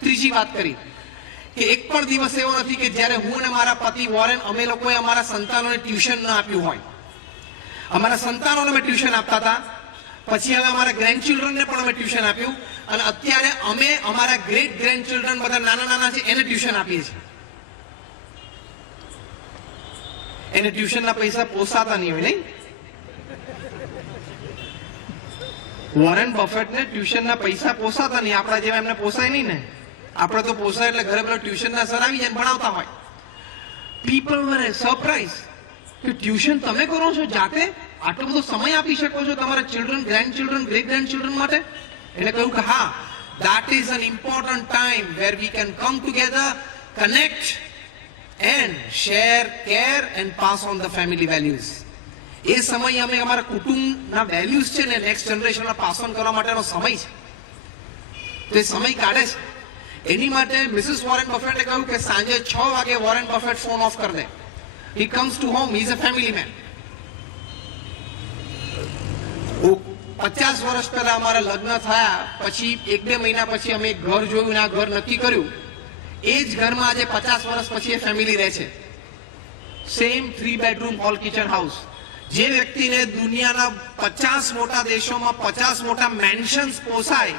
ત્રીજી વાત કરી કે એક પણ દિવસ એવો નથી કે જ્યારે હું અને મારા પતિ વોરેન અમે લોકોએ અમારા સંતાનોને ટ્યુશન ન આપ્યું હોય. અમારા સંતાનોને અમે ટ્યુશન આપતા હતા, પછી હવે અમારા ગ્રેન્ડચિલ્ડ્રનને પણ અમે ટ્યુશન આપ્યું, અને અત્યારે અમે અમારા ગ્રેટ ગ્રેન્ડચિલ્ડ્રન બધા નાના નાના છે એને ટ્યુશન આપીએ છીએ. એને ટ્યુશનના પૈસા પોસાતા નહીં હોય, નહીં? વોરેન બફેટને ટ્યુશનના પૈસા પોસાતા નહીં, આપણા જેવા એમને પોસાય નહીં ને. આપણે તો પોસાય એટલે ઘરે પેલા ટ્યુશનના સર આવી જાય ભણાવતા હોય. પીપલ વર સરપ્રાઈઝ કે ટ્યુશન તમે કરો છો જાતે, આટલો બધો સમય આપી શકો છો તમારા ચિલ્ડ્રન, ગ્રેન્ડચિલ્ડ્રન, ગ્રેટ ગ્રેન્ડચિલ્ડ્રન માટે? એને કહ્યું કે હા, that is an important time where we can come together, connect and share, care and pass on the family values. એ સમય અમે અમારા કુટુંબના વેલ્યુઝ છે ને નેક્સ્ટ જનરેશનમાં પાસ ઓન કરવા માટેનો સમય છે. તો એ સમય કાઢે છે. એની માટે મિસિસ વોરેન બફેટે કહ્યું કે સાંજે 6 વાગે વોરેન બફેટ ફોન ઓફ કરી દે. He comes to home, he is a family man. 50 વર્ષ પહેલા અમારા લગ્ન થયા પછી 1-2 મહિના પછી અમે એક ઘર જોયું ને આ ઘર નક્કી કર્યું. એ જ ઘરમાં આજે 50 વર્ષ પછી એ ફેમિલી રહે છે. Same 3 bedroom hall kitchen house. જે વ્યક્તિને દુનિયાના 50 મોટા દેશોમાં 50 મોટા મેન્શન્સ પોસાય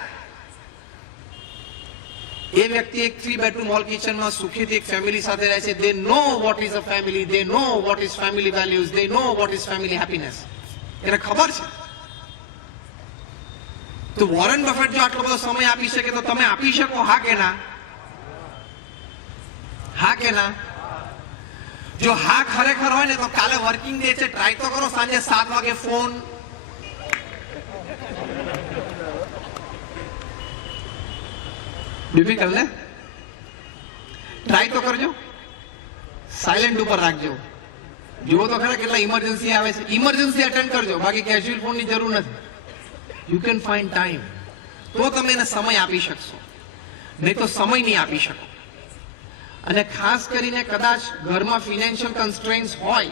એ વ્યક્તિ એક 3 બેડરૂમ હોલ કિચનમાં સુખીથી એક ફેમિલી સાથે રહે છે. They know what is a family, they know what is family values, they know what is family happiness. એને ખબર છે. તો વોરેન બફેટ જો આટલો બધો સમય આપી શકે તો તમે આપી શકો? હા કે ના? હા કે ના? જો હા ખરેખર હોય ને તો કાલે વર્કિંગ ડે છે, ટ્રાય તો કરો સાંજે 7 વાગે ફોન. ડિફિકલ્ટ ને? ટ્રાય તો કરજો. સાયલેન્ટ ઉપર રાખજો. જુઓ તો ખરા કેટલા ઇમરજન્સી આવે છે. ઇમરજન્સી અટેન્ડ કરજો, બાકી કેઝ્યુઅલ ફોનની જરૂર નથી. You can find time. તો તમે એને સમય આપી શકશો, નહીં તો સમય નહીં આપી શકો. અને ખાસ કરીને કદાચ ઘરમાં ફિનાન્શિયલ કન્સ્ટ્રેન્ટ્સ હોય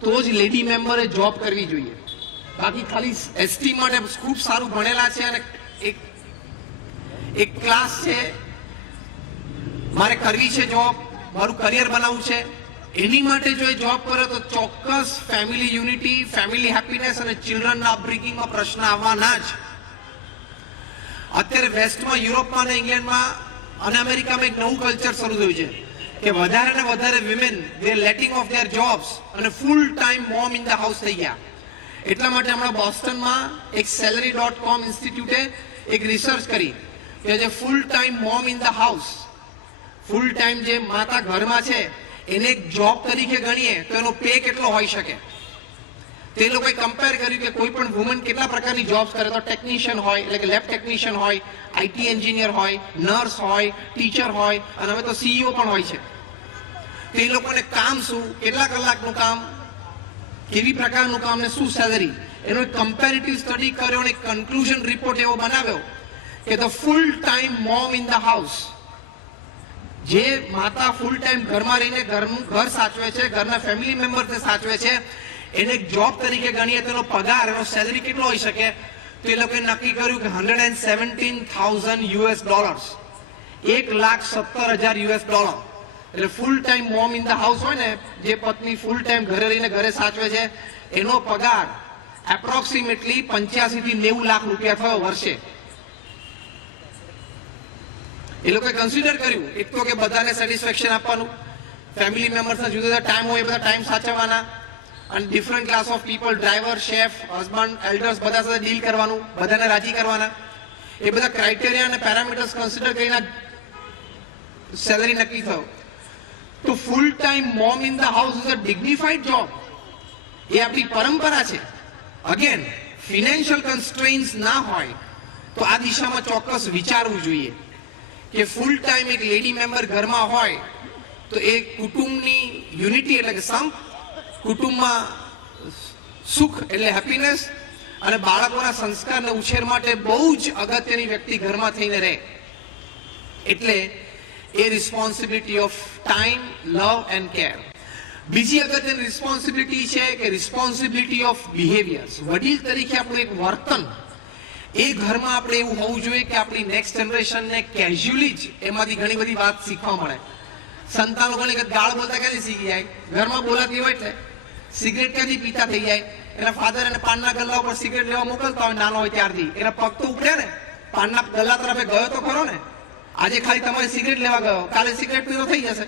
તો જ લેડી મેમ્બરે જોબ કરવી જોઈએ. બાકી ખાલી એસટી માટે ખૂબ સારું ભણેલા છે અને એક ક્લાસ છે, મારે કરવી છે જોબ, મારું કરિયર બનાવવું છે, એની માટે જો એ જોબ કરે તો ચોક્કસ ફેમિલી યુનિટી, ફેમિલી હેપીનેસ અને ચિલ્ડ્રનના અપબ્રિંગિંગમાં પ્રશ્ન આવવાના જ. અત્યારે વેસ્ટમાં, યુરોપમાં અને ઇંગ્લેન્ડમાં અને અમેરિકામાં એક નવું કલ્ચર શરૂ થયું છે કે વધારે ને વધારે women they letting of their jobs અને full time mom in the house થઈ ગયા. એટલા માટે હમણાં બોસ્ટનમાં એક salary.com ઇન્સ્ટિટ્યૂટે એક રિસર્ચ કરી કે જે ફૂલ time mom in the house, full time જે માતા ઘરમાં છે એને એક જોબ તરીકે ગણીએ તો એનો પે કેટલો હોઈ શકે. તે લોકોએ કમ્પેર કર્યું કે કોઈ પણ વુમન કેટલા પ્રકારની જોબ્સ કરે. તો ટેકનિશિયન હોય એટલે કે લેબ ટેકનિશિયન હોય, આઈટી એન્જિનિયર હોય, નર્સ હોય, ટીચર હોય અને હવે તો સીઈઓ પણ હોય છે. તે લોકોને કામ શું, કેટલા કલાકનું કામ, કેવી પ્રકારનું કામ ને શું સેલરી, એનો એક કમ્પેરેટિવ સ્ટડી કર્યો અને કન્ક્લુઝન રિપોર્ટ એવો બનાવ્યો કે the full time mom in the house, જે માતા ફૂલ ટાઈમ ઘરમાં રહીને ઘર સાચવે છે, ઘરના ફેમિલી મેમ્બર્સને સાચવે છે, એને એક જોબ તરીકે ગણીએ તેનો પગાર, એનો સેલરી કેટલો હોઈ શકે. તો એ લોકોએ નક્કી કર્યું કે $117,000 $1,17,000. એટલે ફૂલ time mom in the house હોય ને, જે પત્ની ફૂલ ટાઈમ ઘરે રહીને ઘરે સાચવે છે, એનો પગાર એપ્રોક્સિમેટલી 85 થી 90 લાખ રૂપિયા થયો વર્ષે. એ લોકોએ કન્સિડર કર્યું એક તો કે બધાને સેટિસ્ફેક્શન આપવાનું, ફેમિલી મેમ્બર્સના જુદા જુદા ટાઈમ હોય એ બધા ટાઈમ સાચવવાના, અને different class of people, driver, chef, husband, elders બધા સાથે ડીલ કરવાનું, બધાને રાજી કરવાના. એ બધા ક્રાઇટેરિયા અને પેરામીટર્સ કન્સિડર કરીને સેલરી નક્કી થયો. તો full time mom in the house is a dignified job. એ આપણી પરંપરા છે. અગેન ફિનાન્શિયલ કન્સ્ટ્રેન્ટ્સ ના હોય તો આ દિશામાં ચોક્કસ વિચારવું જોઈએ કે ફૂલ ટાઈમ એક લેડી મેમ્બર ઘરમાં હોય તો એ કુટુંબની યુનિટી એટલે કે સંપ, કુટુંબમાં સુખ એટલે હેપીનેસ અને બાળકોના સંસ્કારને ઉછેર માટે બહુ જ અગત્યની વ્યક્તિ ઘરમાં થઈને રહે. એટલે એ responsibility of time, love and care. બીજી અગત્યની રિસ્પોન્સિબિલિટી છે કે રિસ્પોન્સિબિલિટી ઓફ બિહેવિયર્સ. વડીલ તરીકે આપણું એક વર્તન એ ઘરમાં આપણે એવું હોવું જોઈએ કે આપણી નેક્સ્ટ જનરેશનને કેઝ્યુઅલી જ એમાંથી ઘણી બધી વાત શીખવા મળે. સંતાનો ઘણી વખત ગાળ બોલતા ક્યાંથી શીખી જાય? ઘરમાં બોલાતી હોય એટલે સિગરેટ ક્યાંથી પીતા થઈ જાય? એના ફાધર એને પાનના ગલ્લા ઉપર સિગરેટ લેવા મોકલતા હોય નાનો હોય ત્યારથી, એના પગ તો ઉપડે ને, પાનના ગલ્લા તરફે ગયો તો ખરો ને. આજે ખાલી તમારે સિગરેટ લેવા ગયો, કાલે સિગરેટ પીતો થઈ જશે.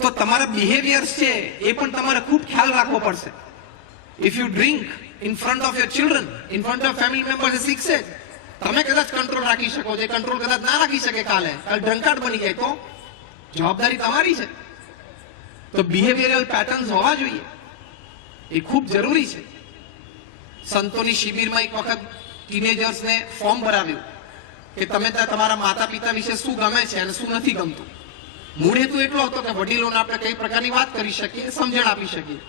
તો તમારા બિહેવિયર્સ છે એ પણ તમારે ખૂબ ખ્યાલ રાખવો પડશે. If you drink in front of your children, in front of family members, એ શીખશે. તમે કદાચ કંટ્રોલ રાખી શકો છો, કંટ્રોલ કદાચ ના રાખી શકે, કાલે ડ્રંકાર્ડ બની જાય તો જવાબદારી તમારી છે. તો બિહેવિયરલ પેટર્ન્સ હોવા જોઈએ, એ ખૂબ જરૂરી છે. સંતોની શિબિરમાં એક વખત ટીનેજર્સને ફોર્મ ભરાવ્યું કે તમે તમારા માતા પિતા વિશે શું ગમે છે અને શું નથી ગમતું. મૂળ હેતુ એટલો હતો કે વડીલોને આપણે કઈ પ્રકારની વાત કરી શકીએ, સમજણ આપી શકીએ.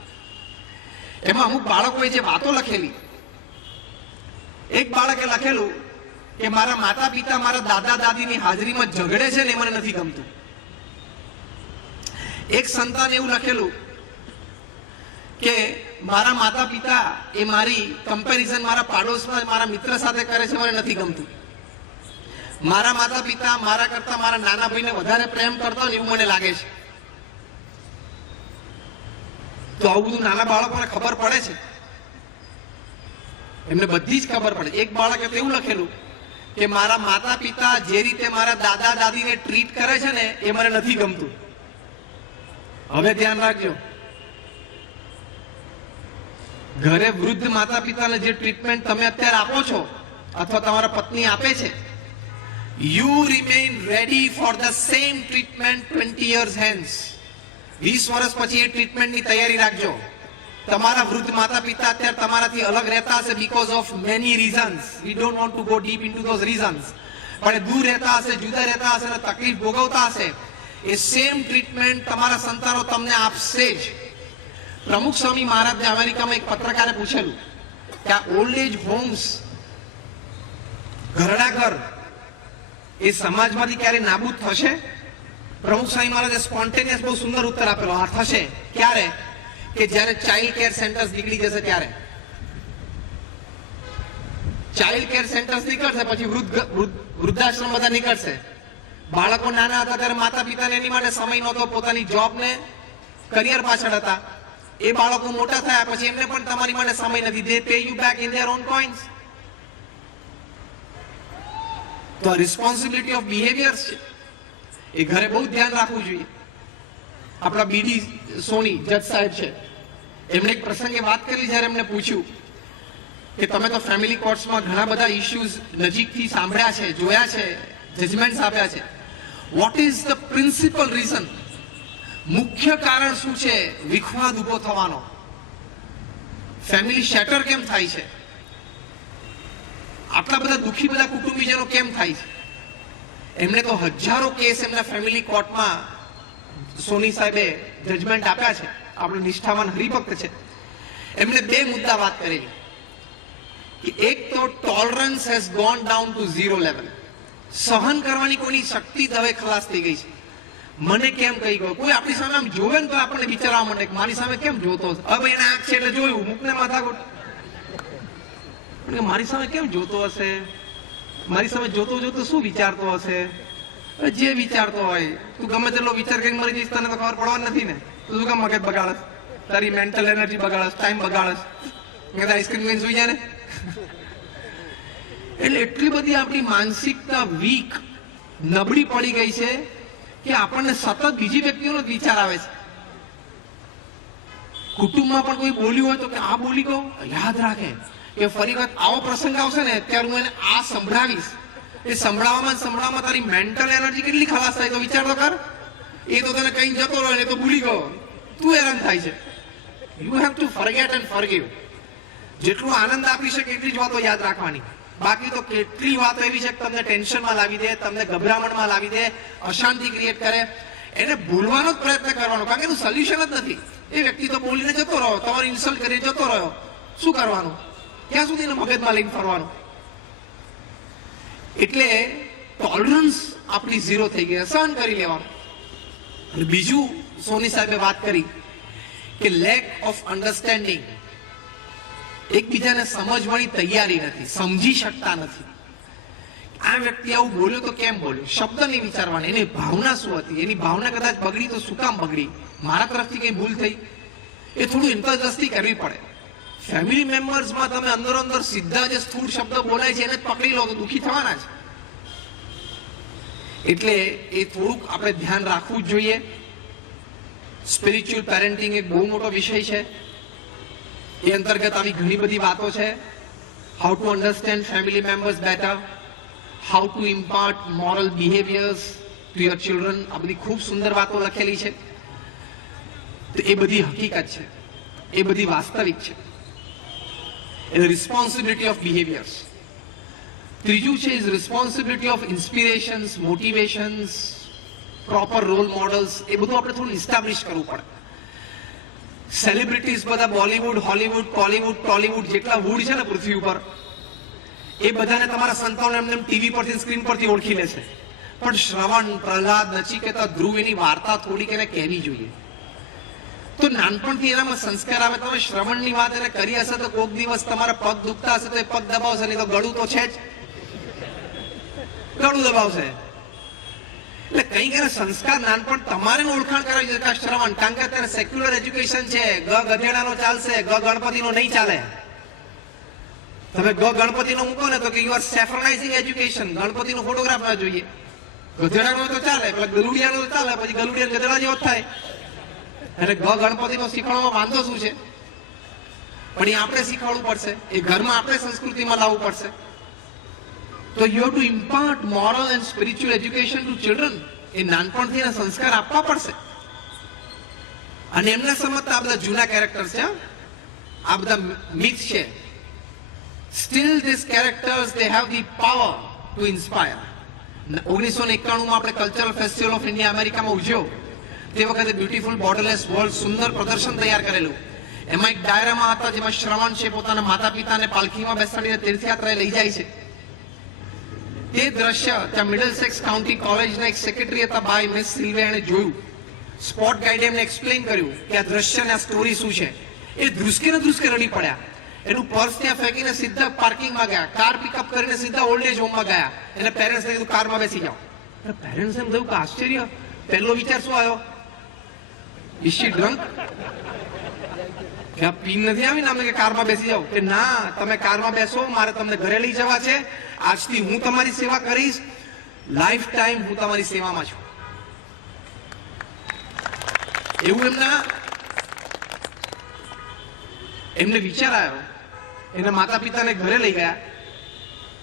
એમાં અમુક બાળકોએ જે વાતો લખેલી, એક બાળકે લખેલું કે મારા માતા પિતા મારા દાદા દાદીની હાજરીમાં ઝઘડે છે ને એ મને નથી ગમતું. એક સંતાને એવું લખેલું કે મારા માતા પિતા એ મારી કમ્પેરિઝન મારા પાડોશમાં મારા મિત્ર સાથે કરે છે, મને નથી ગમતું. મારા માતા પિતા મારા કરતા મારા નાના ભાઈને વધારે પ્રેમ કરતા હોય એવું મને લાગે છે. તો આવું બધું નાના બાળકોને ખબર પડે છે, એમને બધી જ ખબર પડે. એક બાળકે તો એવું લખેલું કે મારા માતા પિતા જે રીતે મારા દાદા દાદીને ટ્રીટ કરે છે ને એ મને નથી ગમતું. હવે ધ્યાન રાખજો, ઘરે વૃદ્ધ માતા પિતાને જે ટ્રીટમેન્ટ તમે અત્યારે આપો છો અથવા તમારા પત્ની આપે છે, you remain ready for the same treatment 20 years hence. 20 વર્ષ પછી એ ટ્રીટમેન્ટની તૈયારી રાખજો. તમારા વૃદ્ધ માતા પિતા અત્યારે તમારાથી અલગ રહેતા હશે because of many reasons. We don't want to go deep into those reasons. પણ દૂર રહેતા હશે, જુદા રહેતા હશે અને તકલીફ ભોગવતા હશે. એ સેમ ટ્રીટમેન્ટ તમારા સંતાનો તમને આપશે જ. પ્રમુખ સ્વામી મહારાજને અમેરિકામાં એક પત્રકારે પૂછેલું કે આ ઓલ્ડ એજ હોમ્સ, ઘરડા ઘર એ સમાજમાંથી ક્યારે નાબૂદ થશે? પ્રમુખ સ્વામી મહારાજે સ્પોન્ટેનિયસ બહુ સુંદર ઉત્તર આપેલો, હા થશે. ક્યારે? કે જ્યારે ચાઇલ્ડ કેર સેન્ટર્સ નીકળી જશે ત્યારે. ચાઇલ્ડ કેર સેન્ટર્સ નીકળશે પછી વૃદ્ધાશ્રમ બધા નીકળશે. બાળકો નાના હતા ત્યારે માતા પિતાને એની માટે સમય નહોતો, પોતાની જોબ ને કરિયર પાછળ હતા. એ બાળકો મોટા થયા પછી એમને પણ તમારી માટે સમય નથી. They pay you back in their own coins. તો રિસ્પોન્સિબિલિટી ઓફ બિહેવિયર્સ છે, એ ઘરે બહુ ધ્યાન રાખવું જોઈએ. આપણા બીડી સોની જજ સાહેબ છે, એમણે એક પ્રસંગે વાત કરી જ્યારે એમને પૂછ્યું કે તમે તો ફેમિલી કોર્ટ્સમાં ઘણા બધા ઇશ્યુઝ નજીકથી સાંભળ્યા છે, જોયા છે, જજમેન્ટ્સ આપ્યા છે. What is the principal reason? મુખ્ય કારણ શું છે વિખવાદ ઉભો થવાનો? ફેમિલી શેટર કેમ થાય છે? આટલા બધા દુઃખી બધા કુટુંબીજનો કેમ થાય છે? એમણે તો હજારો કેસ એમના ફેમિલી કોર્ટમાં સોની સાહેબે જજમેન્ટ આપ્યા છે. આપણે નિષ્ઠાવાન હરિભક્ત છે. એમણે બે મુદ્દા વાત કરેલી કે એક તો tolerance has gone down to 0 level. સહન કરવાની કોઈની શક્તિ હવે ખલાસ થઈ ગઈ છે. મને કેમ કહી ગયો, કોઈ આપણી સામે આમ જોવે ને તો આપણને વિચારવા માંડે કે મારી સામે કેમ જોતો હશે. હવે એને આંખ છે એટલે જોયું, મૂકને માથાકૂટ. મારી સામે કેમ જોતો હશે, મારી સામે જોતો જોતો શું વિચારતો હશે? જે વિચારતો હોય, તું ગમે તેટલો વિચાર કરીને મરી જઈશ, તને તો ખબર પડવાની નથી ને. તું શું કામ મગજ બગાડસ, તારી મેન્ટલ એનર્જી બગાડસ, ટાઈમ બગાડસ. આઈસ્ક્રીમ લઈને સુઈ જાય ને. એટલે એટલી બધી આપણી માનસિકતા વીક, નબળી પડી ગઈ છે કે આપણને સતત બીજી વ્યક્તિઓનો જ વિચાર આવે છે. કુટુંબમાં પણ કોઈ બોલ્યું હોય તો કે આ બોલી કહું, યાદ રાખે કે ફરી વખત આવો પ્રસંગ આવશે ને ત્યારે હું એને આ સંભળાવીશ. એ સંભળાવવામાં તારી મેન્ટલ એનર્જી કેટલી ખલાસ થાય તો વિચાર તો કર. એ તો તને કઈ જતો રહ્યો ને તો ભૂલી ગયો, તું હેરાન થાય છે. You have two forget and forgive. જેટલો આનંદ આપી શકે એટલી જ વાતો યાદ રાખવાની. બાકી તો કેટલી વાતો એવી છે કે તમને ટેન્શનમાં લાવી દે, તમને ગભરામણમાં લાવી દે, અશાંતિ ક્રિએટ કરે. એને ભૂલવાનો જ પ્રયત્ન કરવાનો, કારણ કે એનું સોલ્યુશન જ નથી. એ વ્યક્તિ તો બોલીને જતો રહ્યો, તમારો ઇન્સલ્ટ કરીને જતો રહ્યો, શું કરવાનું? ક્યાં સુધી એને મગજમાં લઈને ફરવાનું? એટલે ટોલરન્સ આપણી 0 થઈ ગઈ, સહન કરી લેવાનું. અને બીજું સોની સાહેબે વાત કરી કે લેક ઓફ અન્ડરસ્ટેન્ડિંગ. એકબીજાને સમજવાની તૈયારી નથી, સમજી શકતા નથી. આ વ્યક્તિ આવું બોલ્યો તો કેમ બોલ્યો, શબ્દ નહીં વિચારવાની, એની ભાવના શું હતી, એની ભાવના કદાચ બગડી તો શું કામ બગડી, મારા તરફથી કઈ ભૂલ થઈ, એ થોડું ઇન્ટરજસ્ટી કરવી પડે. ફેમિલી મેમ્બર્સમાં તમે અંદર અંદર સીધા જે સ્થૂળ શબ્દ બોલાય છે એને પકડી લો તો દુઃખી થવાના છે. એટલે એ થોડુંક આપણે ધ્યાન રાખવું જ જોઈએ. સ્પિરિચ્યુઅલ પેરેન્ટિંગ એક બહુ મોટો વિષય છે. એ અંતર્ગત આવી ઘણી બધી વાતો છે. How to understand family members better, how to impart moral behaviours to your children. આ બધી ખૂબ સુંદર વાતો લખેલી છે. તો એ બધી હકીકત છે, એ બધી વાસ્તવિક છે. Responsibility of behaviours. ત્રીજું છે is responsibility of inspirations, motivations, proper role models, એ બધું આપણે થોડું ઇસ્ટાબ્લિશ કરવું પડે. સેલિબ્રિટીઝ બધા બોલિવૂડ, હોલિવૂડ, કોલિવૂડ, ટોલિવૂડ જેટલા વુડ છે ને પૃથ્વી ઉપર, એ બધાને તમારા સંતાનો એમને ટીવી પરથી, સ્ક્રીન પરથી ઓળખી લે છે. પણ શ્રવણ, પ્રહલાદ, નચિકેતા, ધ્રુવ એની વાર્તા થોડીક એને કહેવી જોઈએ. તો નાનપણથી એનામાં સંસ્કાર આવે. તમે શ્રવણની વાત એને કરી હશે તો કોઈક દિવસ તમારા પગ દુખતા હશે તો એ પગ દબાવશે, નહીં તો ગળું તો છે જ, ગળું દબાવશે. એટલે કંઈક એને સંસ્કાર નાનપણ તમારે ઓળખાણ કરાવી છે કે શ્રવણ. કારણ કે અત્યારે સેક્યુલર એજ્યુકેશન છે, ગધેડાનો ચાલશે, ગણપતિનો નહીં ચાલે. તમે ગણપતિનો મૂકો ને તો કે યુ આર સેફ્રનાઇઝિંગ એજ્યુકેશન. ગણપતિનો ફોટોગ્રાફ ના જોઈએ. ગધેડાનો તો ચાલે, પેલા ગલુડિયાનો તો ચાલે, પછી ગલુડિયા ગધેડા જેવો થાય. એટલે ગણપતિનો શીખવાડવામાં વાંધો શું છે? પણ એ આપણે શીખવાડવું પડશે, એ ઘરમાં આપણે સંસ્કૃતિમાં લાવવું પડશે. તો you have to impart moral and spiritual education to children. એ નાનપણથી એના સંસ્કાર આપવા પડશે. અને એમને સમજતા આ બધા જૂના કેરેક્ટર્સ છે, આ બધા મિથ છે. Steel this characters they have the power to inspire. 1991 માં આપણે કલ્ચરલ ફેસ્ટિવલ ઓફ ઇન્ડિયા અમેરિકામાં ઉજવ્યો. તે વખતે બ્યુટીફુલ બોર્ડરલેસ વર્લ્ડ સુંદર પ્રદર્શન તૈયાર કરેલું. એમાં એક ડાયરામાં હતા જેમાં શ્રવણ છે પોતાના માતા પિતાને પાલખીમાં બેસાડીને તીર્થયાત્રાએ લઈ જાય છે. તે દ્રશ્ય ત્યાં મિડલસેક્સ કાઉન્ટી કોલેજના એક સેક્રેટરી હતા બાય મિસ સિલ્વે, એને જોયું. સ્પોટ ગાઈડે એમને એક્સપ્લેન કર્યું કે આ દ્રશ્ય ને આ સ્ટોરી શું છે. એ ધ્રુસકે રડી પડ્યા. એનું પર્સ ત્યાં ફેંકીને સીધા પાર્કિંગમાં ગયા. કાર પિકઅપ કરીને સીધા ઓલ્ડ એજ હોમમાં ગયા. એને પેરેન્ટ્સને કીધું કારમાં બેસી જાઓ. પેરેન્ટ્સ એમ થયું કે આશ્ચર્ય. પહેલો વિચાર શું આવ્યો? Is she drunk? કે આ પીન નથી આવી ને અમને કે કારમાં બેસી જાઓ? કે ના, તમે કારમાં બેસો, મારે તમને ઘરે લઈ જવા છે. આજથી હું તમારી સેવા કરીશ, લાઈફ ટાઈમ હું તમારી સેવામાં છું. એવું એમને વિચાર આવ્યો. એના માતા પિતાને ઘરે લઈ ગયા.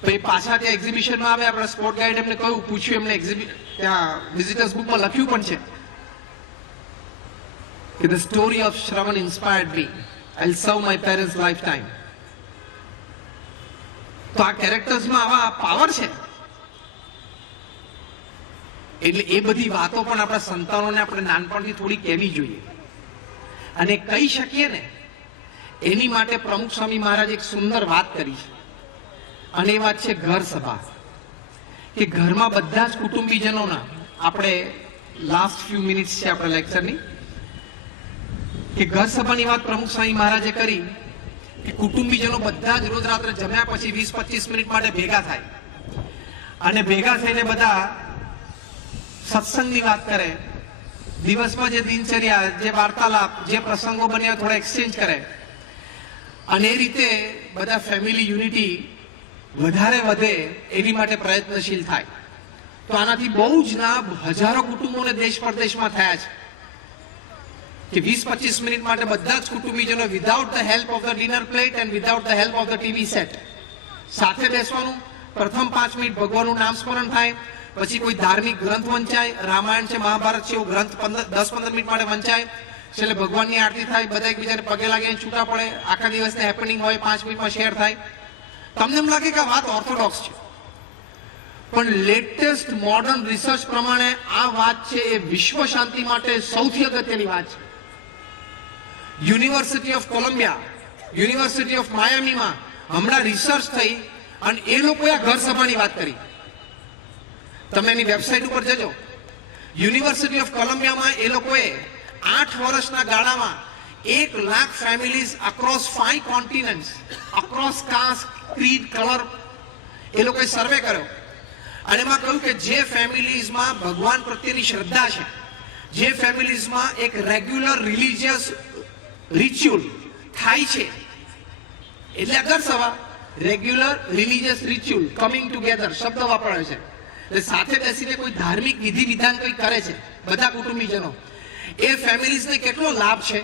પછી પાછા ત્યાં એક્ઝિબિશનમાં આવે. આપણા સ્પોર્ટ ગાઈડ એમને કહ્યું, પૂછ્યું એમને, ત્યાં વિઝિટર્સ બુકમાં લખ્યું પણ છે કે the story of Shravan inspired me. I'll serve my parents lifetime. તો આ કેરેક્ટર્સમાં આવા પાવર છે. એટલે એ બધી વાતો પણ આપણા સંતાનોને આપણે નાનપણથી થોડી કહેવી જોઈએ. અને કહી શકીએ ને એની માટે પ્રમુખ સ્વામી મહારાજ એક સુંદર વાત કરી છે. અને એ વાત છે ઘર સભા. કે ઘરમાં બધા જ કુટુંબીજનોના, આપણે લાસ્ટ ફ્યુ મિનિટ્સ છે આપણા લેક્ચરની, કે ઘર સભાની વાત પ્રમુખ સ્વામી મહારાજે કરી કે કુટુંબીજનો બધા જ રોજ રાત્રે જમ્યા પછી 20-25 મિનિટ માટે ભેગા થાય. અને ભેગા થઈને બધા સત્સંગની વાત કરે. દિવસમાં જે દિનચર્યા, જે વાર્તાલાપ, જે પ્રસંગો બન્યા થોડા એક્સચેન્જ કરે. અને એ રીતે બધા ફેમિલી યુનિટી વધારે વધે એની માટે પ્રયત્નશીલ થાય. તો આનાથી બહુ જ લાભ હજારો કુટુંબોને દેશ પરદેશમાં થયા છે. કે 20-25 મિનિટ માટે બધા જ કુટુંબીજનો without the help of the dinner plate and without the help of the TV set સાથે બેસવાનું. પ્રથમ 5 મિનિટ ભગવાનનું નામ સ્મરણ થાય. પછી કોઈ ધાર્મિક ગ્રંથ વંચાય. રામાયણ છે, મહાભારત છે, એવો ગ્રંથ 10-15 મિનિટ માટે વંચાય. છેલ્લે ભગવાનની આરતી થાય. બધા એકબીજાને પગે લાગીને છૂટા પડે. આખા દિવસની હેપનિંગ હોય 5 મિનિટમાં શેર થાય. તમને એમ લાગે કે આ વાત ઓર્થોડોક્સ છે, પણ લેટેસ્ટ મોડર્ન રિસર્ચ પ્રમાણે આ વાત છે એ વિશ્વ શાંતિ માટે સૌથી અગત્યની વાત છે. University of Columbia, university of માયામીમાં હમણાં રિસર્ચ થઈ અને એ લોકોએ આ ઘર સભાની વાત કરી. તમે એની વેબસાઇટ ઉપર જજો. યુનિવર્સિટી ઓફ કોલંબિયામાં એ લોકોએ 8 વર્ષના ગાળામાં 1 lakh families across 5 continents, across caste, creed, colour, એ લોકોએ સર્વે કર્યો. અને એમાં કહ્યું કે જે ફેમિલીઝમાં ભગવાન પ્રત્યેની શ્રદ્ધા છે, જે ફેમિલીઝમાં એક રેગ્યુલર રિલિજિયસ રિચ્યુઅલ થાય છે, એટલે અગર સવા regular religious ritual, coming together શબ્દ વાપરાયો છે. એટલે સાથે બેસીને કોઈ ધાર્મિક વિધિ વિધાન કંઈ કરે છે બધા કુટુંબીજનો, એ ફેમિલીઝને કેટલો લાભ છે.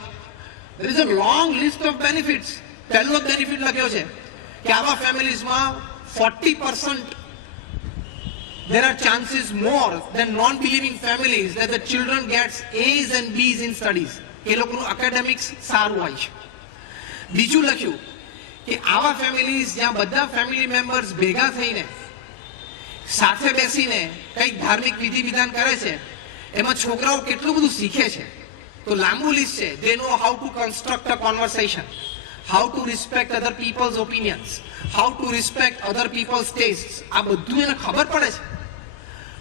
there is a long list of benefits. પહેલો બેનિફિટ લખ્યો છે કે આવા ફેમિલીઝમાં 40% there are chances more than non-believing families that the children gets A's and B's in studies. એ લોકોનું એકેડેમિક્સ સારું હોય છે. બીજું લખ્યું કે આવા ફેમિલીઝ જ્યાં બધા ફેમિલી મેમ્બર્સ ભેગા થઈને સાથે બેસીને કંઈક ધાર્મિક વિધિ વિધાન કરે છે, એમાં છોકરાઓ કેટલું બધું શીખે છે. તો લાંબુ લિસ્ટ છે. They know how to construct a conversation, how to respect other people's opinions, how to respect other people's taste. આ બધું એને ખબર પડે છે.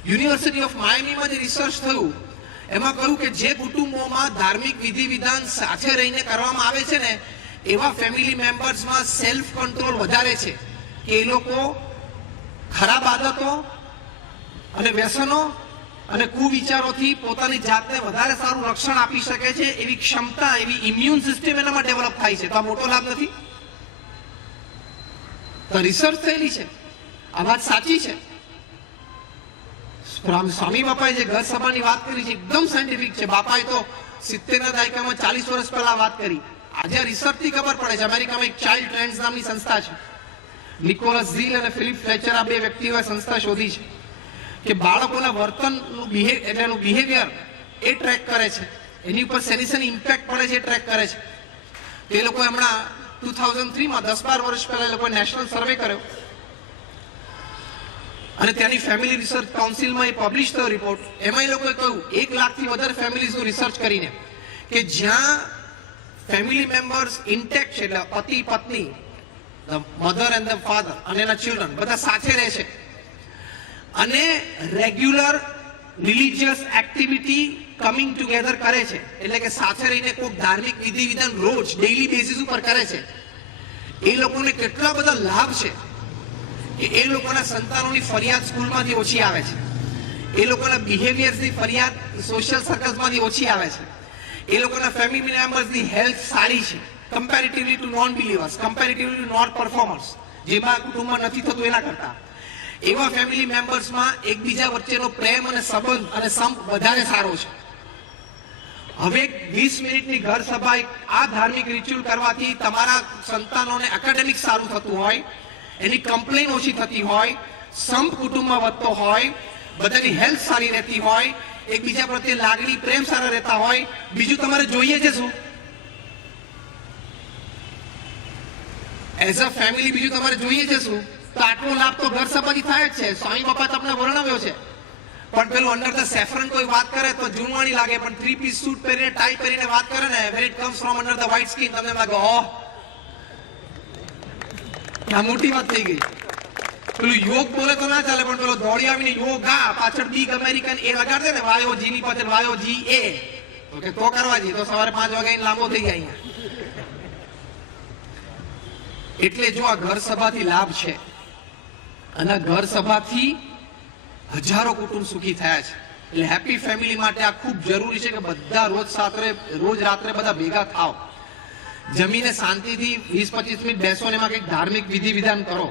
યુનિવર્સિટી ઓફ માયામીમાં જે રિસર્ચ થયું એમાં કહ્યું કે જે કુટુંબોમાં ધાર્મિક વિધિ વિધાન સાથે રહીને કરવામાં આવે છે ને એવા ફેમિલી મેમ્બર્સમાં સેલ્ફ કંટ્રોલ વધારે છે, કે એ લોકો ખરાબ આદતો અને વ્યસનો અને કુવિચારોથી પોતાની જાતને વધારે સારું રક્ષણ આપી શકે છે એવી ક્ષમતા, એવી ઇમ્યુન સિસ્ટમ એનામાં ડેવલપ થાય છે. તો આ મોટો લાભ નથી? તો રિસર્ચ થયેલી છે, આ વાત સાચી છે. સ્વામી બાપાએ જે ઘર સભાની વાત કરી છે એકદમ સાયન્ટિફિક છે. બાપાએ તો 70ના દાયકામાં 40 વર્ષ પહેલા વાત કરી. આજે રિસર્ચ થી ખબર પડે છે. અમેરિકામાં એક ચાઇલ્ડ ટ્રેન્ડ્સ નામની સંસ્થા છે. નિકોલસ ઝીલ અને ફિલિપ ફ્લેચર, આ બે વ્યક્તિઓએ સંસ્થા શોધી છે કે બાળકોના વર્તનનું એનું બિહેવિયર એ ટ્રેક કરે છે, એની ઉપર શેની શેની ઇમ્પેક્ટ પડે છે એ ટ્રેક કરે છે. તે લોકો હમણાં 2003માં 10-12 વર્ષ પહેલા એ લોકોએ નેશનલ સર્વે કર્યો અને ત્યાંની ફેમિલી રિસર્ચ કાઉન્સિલમાં એ પબ્લિશ થયો રિપોર્ટ. એમાં એ લોકોએ કહ્યું 1 લાખથી વધારે ફેમિલીઝનું રિસર્ચ કરીને કે જ્યાં ફેમિલી મેમ્બર્સ ઇન્ટેક્ટ છે, એટલે પતિ પત્ની, the mother and the father અને એના ચિલ્ડ્રન બધા સાથે રહે છે અને regular religious activity coming together કરે છે, એટલે કે સાથે રહીને કોઈ ધાર્મિક વિધિ વિધાન રોજ ડેઈલી બેસિસ ઉપર કરે છે, એ લોકોને કેટલા બધા લાભ છે કે એ લોકોના સંતાનોની ફરિયાદ સ્કૂલમાંથી ઓછી આવે છે, એ લોકોના બિહેવિયર્સની ફરિયાદ સોશિયલ સર્કલ્સમાંથી ઓછી આવે છે, એ લોકોના ફેમિલી મેમ્બર્સની હેલ્થ સારી છે comparatively to non believers, comparatively to non performers, જેમાં કુટુંબમાં નથી થતું એના કરતા. એવા ફેમિલી મેમ્બર્સમાં એકબીજા વચ્ચેનો પ્રેમ અને સંબંધ અને સંપ વધારે સારો છે. હવે 20 મિનિટની ઘર સભા આ ધાર્મિક રિચ્યુઅલ કરવાથી તમારા સંતાનોને એકેડેમિક સારું થતું હોય, એની કમ્પ્લેન ઓછી થતી હોય, સંપ કુટુંબમાં વધતો હોય, બધાની હેલ્થ સારી રહેતી હોય, એકબીજા પ્રત્યે લાગણી પ્રેમ સારા રહેતા હોય, બીજું તમારે જોઈએ છે શું? એઝ અ ફેમિલી બીજું તમારે જોઈએ છે શું? તો આટલો લાભ તો ઘર સભાથી થાય જ છે. સ્વામી બાપા તમને વર્ણવ્યો છે. પણ પેલું અંડર ધ સેફરન કોઈ વાત કરે તો જૂનવાણી લાગે, પણ 3-piece સૂટ પહેરીને ટાઈ પહેરીને વાત કરે ને, when it comes from under the white skin, તમને લાગે ઓહ આ મોટી વાત થઈ ગઈ. પેલું યોગ બોલે તો ના ચાલે, પણ પેલો દોડી આવીને યોગા પાછળ બીગ અમેરિકન એ લગાડે ને, વાયો જી ની પાછળ વાયો જી એ, ઓકે તો કરવા જઈએ તો સવારે 5 વાગે લાંબો થઈ જાય અહીંયા. એટલે જો આ ઘર સભાથી લાભ છે અને ઘર સભાથી હજારો કુટુંબ સુખી થયા છે. એટલે હેપી ફેમિલી માટે આ ખૂબ જરૂરી છે કે બધા રોજ રાત્રે બધા ભેગા થાવ, જમીને શાંતિથી 20-25 મિનિટ બેસો ને એમાં કંઈક ધાર્મિક વિધિ વિધાન કરો.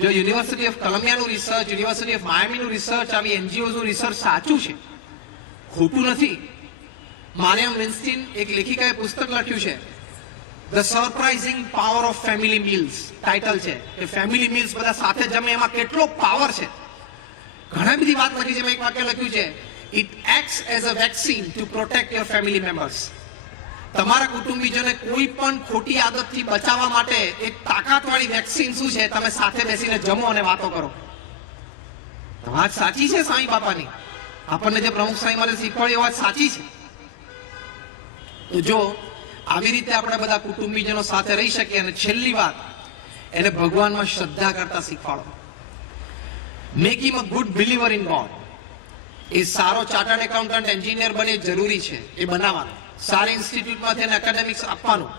જો યુનિવર્સિટી ઓફ કોલંબિયાનું રિસર્ચ, યુનિવર્સિટી ઓફ માયામીનું રિસર્ચ, આવી એનજીઓનું રિસર્ચ સાચું છે, ખોટું નથી. મારિયમ વિન્સ્ટીન એક લેખિકાએ પુસ્તક લખ્યું છે the surprising power of family meals, title છે કે ફેમિલી મીલ્સ બધા સાથે જમે એમાં કેટલો પાવર છે. ઘણા બધી વાત લખી છે. મેં એક વાક્ય લખ્યું છે, it acts as a vaccine to protect your family members. તમારા કુટુંબીજોને કોઈ પણ ખોટી આદતથી બચાવવા માટે એક તાકાતવાળી વેક્સિન શું છે? તમે સાથે બેસીને જમો અને વાતો કરો. વાત સાચી છે સ્વામી બાપાની, આપણને જે પ્રમુખ સ્વામી મારે શીખવાડી વાત સાચી છે. તો જો આવી રીતે આપણે બધા કુટુંબીજનો સાથે રહી શકીએ. અને છેલ્લી વાત, એને ભગવાનમાં શ્રદ્ધા કરતા શીખવાડો. Make him a good believer in God. એ સારો ચાર્ટર્ડ એકાઉન્ટન્ટ એન્જિનિયર બને જરૂરી છે, એ બનાવવાનું. સારી ઇન્સ્ટિટ્યૂટમાંથી એને એકેડેમિક્સ આપવાનું,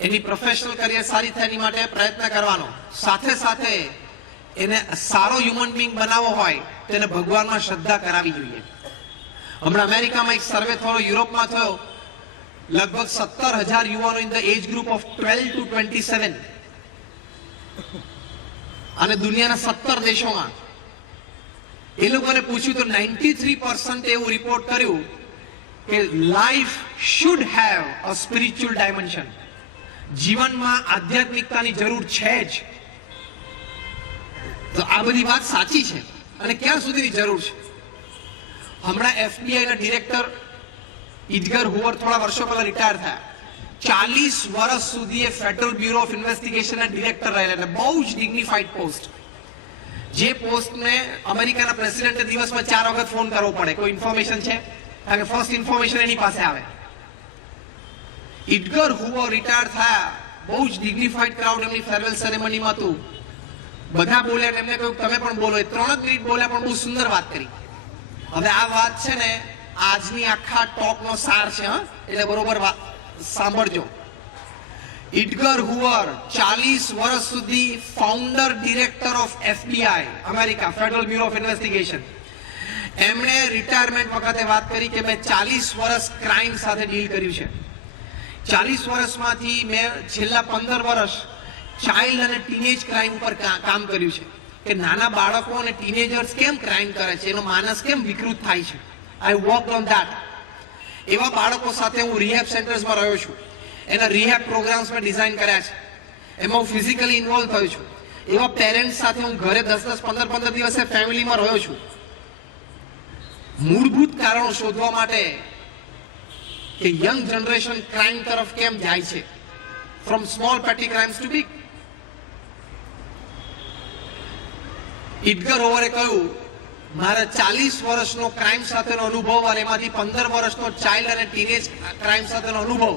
એની પ્રોફેશનલ કરિયર સારી થાય એની માટે પ્રયત્ન કરવાનો. સાથે સાથે એને સારો હ્યુમન બિંગ બનાવવો હોય તો એને ભગવાનમાં શ્રદ્ધા કરાવી જોઈએ. હમણાં અમેરિકામાં એક સર્વે થયો, યુરોપમાં થયો, લગભગ 17,000 યુવાનો in the age group of 12 to 27 અને દુનિયાના 17 દેશોમાં એ લોકોને પૂછ્યું તો 93% એવું રિપોર્ટ કર્યું કે life should have a spiritual dimension. જીવનમાં આધ્યાત્મિકતાની જરૂર છે જ. તો આ બધી વાત સાચી છે. અને ક્યાં સુધીની જરૂર છે? હમણાં FBI ના ડિરેક્ટર ઇડગર હુવર થોડા વર્ષો પહેલા રિટાયર થયા. 40 વર્ષ સુધી એ ફેડરલ બ્યુરો ઓફ ઇન્વેસ્ટિગેશન ના ડિરેક્ટર રહેલા, એટલે બહુ જ ડિગ્નિફાઈડ પોસ્ટ. જે પોસ્ટને અમેરિકાના પ્રેસિડેન્ટે દિવસમાં 4 વખત ફોન કરવો પડે, કોઈ ઇન્ફોર્મેશન છે, કારણ કે ફર્સ્ટ ઇન્ફોર્મેશન એની પાસે આવે. એડગર હુવર રિટાયર થયા, બહુ જ ડિગ્નિફાઈડ ક્રાઉડ એમની ફેરવેલ સેરેમનીમાં હતું. બધા બોલ્યા, એમને કહ્યું તમે પણ બોલો. 3 જ મિનિટ બોલ્યા પણ બહુ સુંદર વાત કરી. હવે આ વાત છે ને આજની આખા ટોકનો સાર છે, એટલે બરોબર સાંભળજો. એડગર હુવર 40 વર્ષ સુધી founder director of FBI America, federal bureau of investigation. એમણે રિટાયરમેન્ટ વખતે વાત કરી કે મેં 40 વર્ષ ક્રાઇમ સાથે ડીલ કર્યું છે. 40 વર્ષમાંથી મેં છેલ્લા 15 વર્ષ ચાઇલ્ડ અને ટીનેજ ક્રાઇમ ઉપર કામ કર્યું છે, કે નાના બાળકો અને ટીનેજર્સ કેમ ક્રાઇમ કરે છે, એનો માનસ કેમ વિકૃત થાય છે. આઈ વર્કડ ઓન ધેટ. એવા બાળકો સાથે હું રિહેબ સેન્ટર્સમાં રહ્યો છું, એના રિહેબ પ્રોગ્રામ્સ મેં ડિઝાઇન કર્યા છે, એમાં હું ફિઝિકલી ઇન્વોલ્વ થયો છું. એવા પેરેન્ટ્સ સાથે હું ઘરે 10-10, 15-15 દિવસે ફેમિલીમાં રહ્યો છું. મૂળભૂત કારણો શોધવા માટે કે યંગ જનરેશન ક્રાઇમ તરફ કેમ જાય છે, ફ્રોમ સ્મોલ પેટી ક્રાઇમ્સ ટુ બિગ. એડગર હુવરે કહ્યું મારા 40 વર્ષનો ક્રાઇમ સાથેનો અનુભવ અને એમાંથી 15 વર્ષનો ચાઇલ્ડ અને ટીનેજ ક્રાઇમ સાથેનો અનુભવ,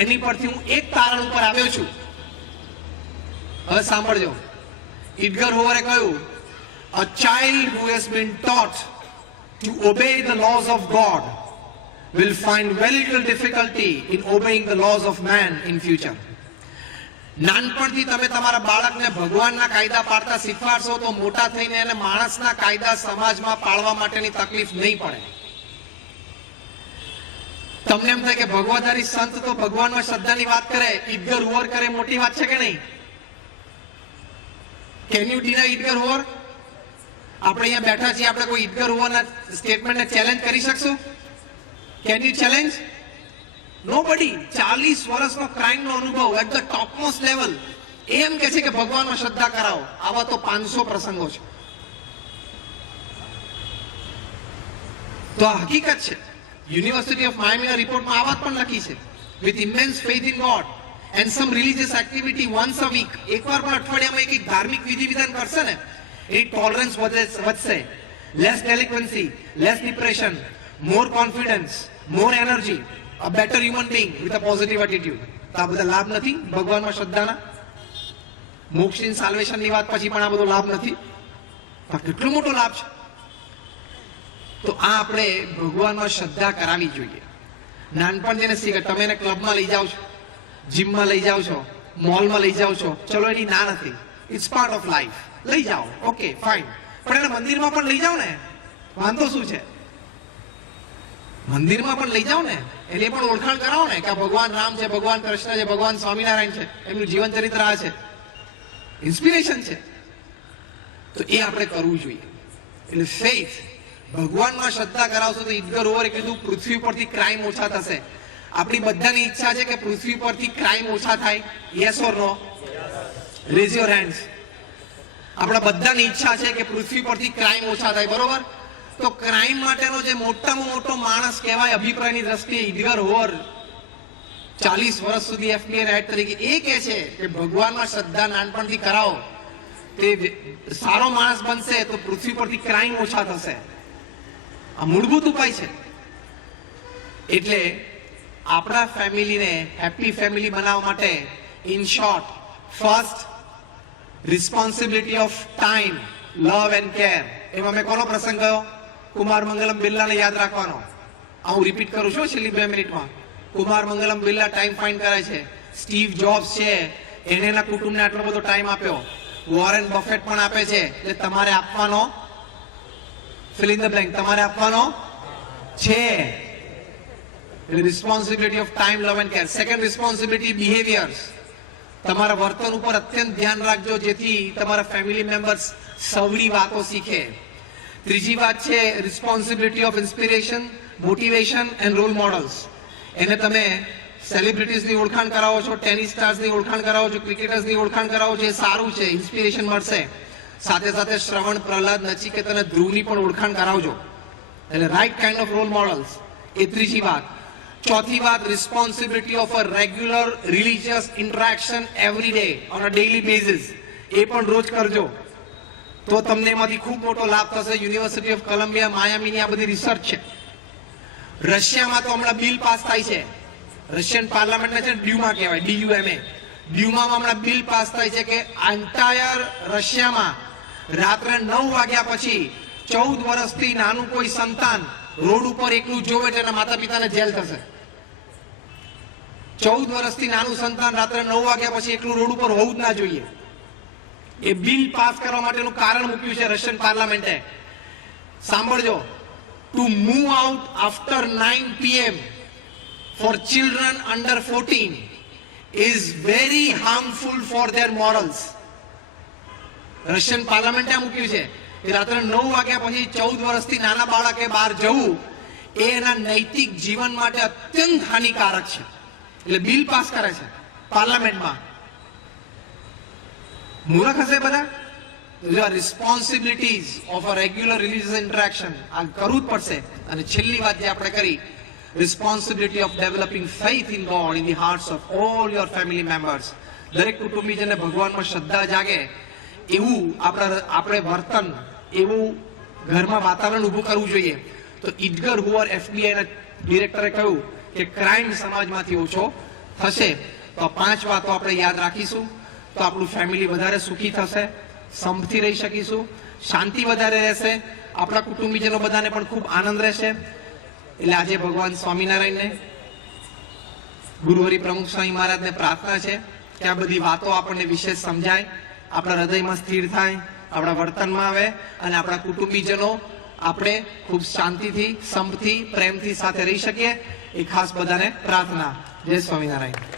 એની પરથી હું એક તારણ ઉપર આવ્યો છું. હવે સાંભળજો. એડગર હુવરે કહ્યું a child who has been taught to obey the laws of God will find very little difficulty in obeying the laws of man in future. નાનપણથી તમે તમારા બાળકને ભગવાનના કાયદા પાડતા શીખવાડશો તો મોટા થઈને એને માણસના કાયદા સમાજમાં પાળવા માટેની તકલીફ નહીં પડે. તમને એમ થાય કે ભગવાધારી સંત તો ભગવાનમાં શ્રદ્ધાની વાત કરે, એડગર હુવર કરે, મોટી વાત છે કે નહીં? Can you deny Edgar Hoover? આપણે અહીંયા બેઠા છીએ, આપણે કોઈ એડગર હુવરના સ્ટેટમેન્ટને ચેલેન્જ કરી શકશું? Can you challenge? નોબડી. 40 વર્ષનો ક્રાઇમનો અનુભવ એટ ધ ટોપમોસ્ટ લેવલ, એમ કે છે કે ભગવાનમાં શ્રદ્ધા કરાવો. આવા તો 500 પ્રસંગો છે. તો આ હકીકત છે. યુનિવર્સિટી ઓફ માયામીના રિપોર્ટમાં આ વાત પણ લખી છે. With immense faith in God and some religious activity once a week, એકવાર પણ અઠવાડિયામાં એક ધાર્મિક વિધિ વિધાન કરશે ને, એ ટોલરન્સ વધશે, less delinquency, less depression, more confidence, more energy, a better human being with a positive attitude. તો આ બધા લાભ નથી ભગવાનમાં શ્રદ્ધાના? મોક્ષની સાલ્વેશનની વાત પછી પણ આ બધો લાભ નથી? આ કેટલો મોટો લાભ છે. તો આ આપણે ભગવાનમાં શ્રદ્ધા કરાવી જોઈએ. નાનપણ જેને શીખે, તમે એને ક્લબમાં લઈ જાઓ છો, જીમમાં લઈ જાઓ છો, મોલમાં લઈ જાઓ છો, ચલો એની ના નથી, ઇટ્સ પાર્ટ ઓફ લાઈફ, લઈ જાઓ, ઓકે ફાઇન. પણ એને મંદિરમાં પણ લઈ જાઓ ને, વાંધો શું છે? મંદિરમાં પણ લઈ જાઓ ને, એને પણ ઓળખાણ કરાવો ને કે ભગવાન રામ છે, ભગવાન કૃષ્ણ છે, ભગવાન સ્વામિનારાયણ છે, એમનું જીવન ચરિત્ર આ છે, ઇન્સ્પિરેશન છે. તો એ આપણે કરવું જોઈએ. એટલે ફેથ, ભગવાનમાં શ્રદ્ધા કરાવશો તો એડગર હુવરે કીધું પૃથ્વી પરથી ક્રાઇમ ઓછા થશે. આપણી બધાની ઈચ્છા છે કે પૃથ્વી પરથી ક્રાઇમ ઓછા થાય. Yes or no? Raise your hands. આપણા બધાની ઈચ્છા છે કે પૃથ્વી પરથી ક્રાઇમ ઓછા થાય, બરોબર? તો ક્રાઇમ માટેનો જે મોટામાં મોટો માણસ કહેવાય અભિપ્રાયની દ્રષ્ટિએ એડગર હુવર, 40 વર્ષ સુધી FBI હેડ તરીકે, એ કહે છે કે ભગવાનમાં શ્રદ્ધા નાનપણથી કરાવો, તે સારો માણસ બનશે તો પૃથ્વી પરથી ક્રાઇમ ઓછા થશે. આ મૂળભૂત ઉપાય છે. એટલે આપણા ફેમિલીને હેપી ફેમિલી બનાવવા માટે, in short, first responsibility of time, love and care. એમાં મેં કોનો પ્રસંગ કયો? કુમાર મંગલમ બિરલાને યાદ રાખવાનો. હું રિપીટ કરું છું છેલ્લી 2 મિનિટમાં. કુમાર મંગલમ બિરલા ટાઈમ ફાઇન્ડ કરે છે. સ્ટીવ જોબ્સ છે, એને એના કુટુંબને આટલો બધો ટાઈમ આપ્યો. વોરેન બફેટ પણ આપે છે. એટલે તમારે આપવાનો, fill in the blank, તમારે આપવાનો છે. એટલે responsibility of time, love and care. Second responsibility, behaviours. તમારા વર્તન ઉપર અત્યંત ધ્યાન રાખજો જેથી તમારા ફેમિલી મેમ્બર્સ સવડી વાતો શીખે. ત્રીજી વાત છે responsibility of inspiration, motivation and role models. એને તમે સેલિબ્રિટીઝની ઓળખાણ કરાવો છો, ટેનિસ સ્ટાર્સની ઓળખાણ કરાવો છો, ક્રિકેટર્સની ઓળખાણ કરાવો છો, એ સારું છે, ઇન્સ્પિરેશન મળશે. સાથે સાથે શ્રવણ, પ્રહલાદ, નચિકેત અને ધ્રુવની પણ ઓળખાણ કરાવજો. એટલે right kind of role models. એ ત્રીજી વાત. ચોથી વાત, responsibility of a regular religious interaction every day on a daily basis. એ પણ રોજ કરજો. તો તમને એમાંથી ખૂબ મોટો લાભ થશે. યુનિવર્સિટી ઓફ કોલંબિયા, માયામીની આ બધી રિસર્ચ છે. રશિયામાં તો હમણાં બિલ પાસ થાય છે, રશિયન પાર્લામેન્ટને છે ડ્યુમા કહેવાય, DUMA. ડ્યુમામાં હમણાં બિલ પાસ થાય છે કે એન્ટાયર રશિયામાં રાત્રે 9 વાગ્યા પછી 14 વર્ષથી નાનું કોઈ સંતાન રોડ ઉપર એકલું જોવે તો એના માતા પિતાને જેલ થશે. 14 વર્ષથી નાનું સંતાન રાત્રે 9 વાગ્યા પછી એકલું રોડ ઉપર હોવું જ ના જોઈએ. એ બિલ પાસ કરવા માટેનું કારણ મૂક્યું છે રશિયન પાર્લામેન્ટે. સાંભળજો, to move out after 9 PM for children under 14 is very harmful for their morals. Russian પાર્લામેન્ટે મૂક્યું છે કે રાત્રે 9 વાગ્યા પછી 14 વર્ષથી નાના બાળકે બહાર જવું એ એના નૈતિક જીવન માટે અત્યંત હાનિકારક છે. એટલે બિલ પાસ કરે છે પાર્લામેન્ટમાં. મૂર્ખ હશે બધા? Responsibilities of a regular religious interaction આ કરવું જ પડશે. અને છેલ્લી વાત જે આપણે કરી, responsibility of developing faith in God in the hearts of all your family members. દરેક કુટુંબીજનને ભગવાનમાં શ્રદ્ધા જાગે એવું આપણે વર્તન, એવું ઘરમાં વાતાવરણ ઊભું કરવું જોઈએ. તો ઇડગર હુવર FBI ના ડિરેક્ટરે કહ્યું કે ક્રાઇમ સમાજમાંથી ઓછો થશે. તો 5 વાતો આપણે યાદ રાખીશું તો આપણું ફેમિલી વધારે સુખી થશે, સંપથી રહી શકીશું, શાંતિ વધારે રહેશે, આપણા કુટુંબીજનો બધાને પણ ખૂબ આનંદ રહેશે. એટલે આજે ભગવાન સ્વામિનારાયણને, ગુરુહરિ પ્રમુખ સ્વામી મહારાજને પ્રાર્થના છે કે આ બધી વાતો આપણને વિશેષ સમજાય, આપણા હૃદયમાં સ્થિર થાય, આપણા વર્તનમાં આવે અને આપણા કુટુંબીજનો આપણે ખૂબ શાંતિથી, સંપથી, પ્રેમથી સાથે રહી શકીએ. એ ખાસ બધાને પ્રાર્થના. જય સ્વામિનારાયણ.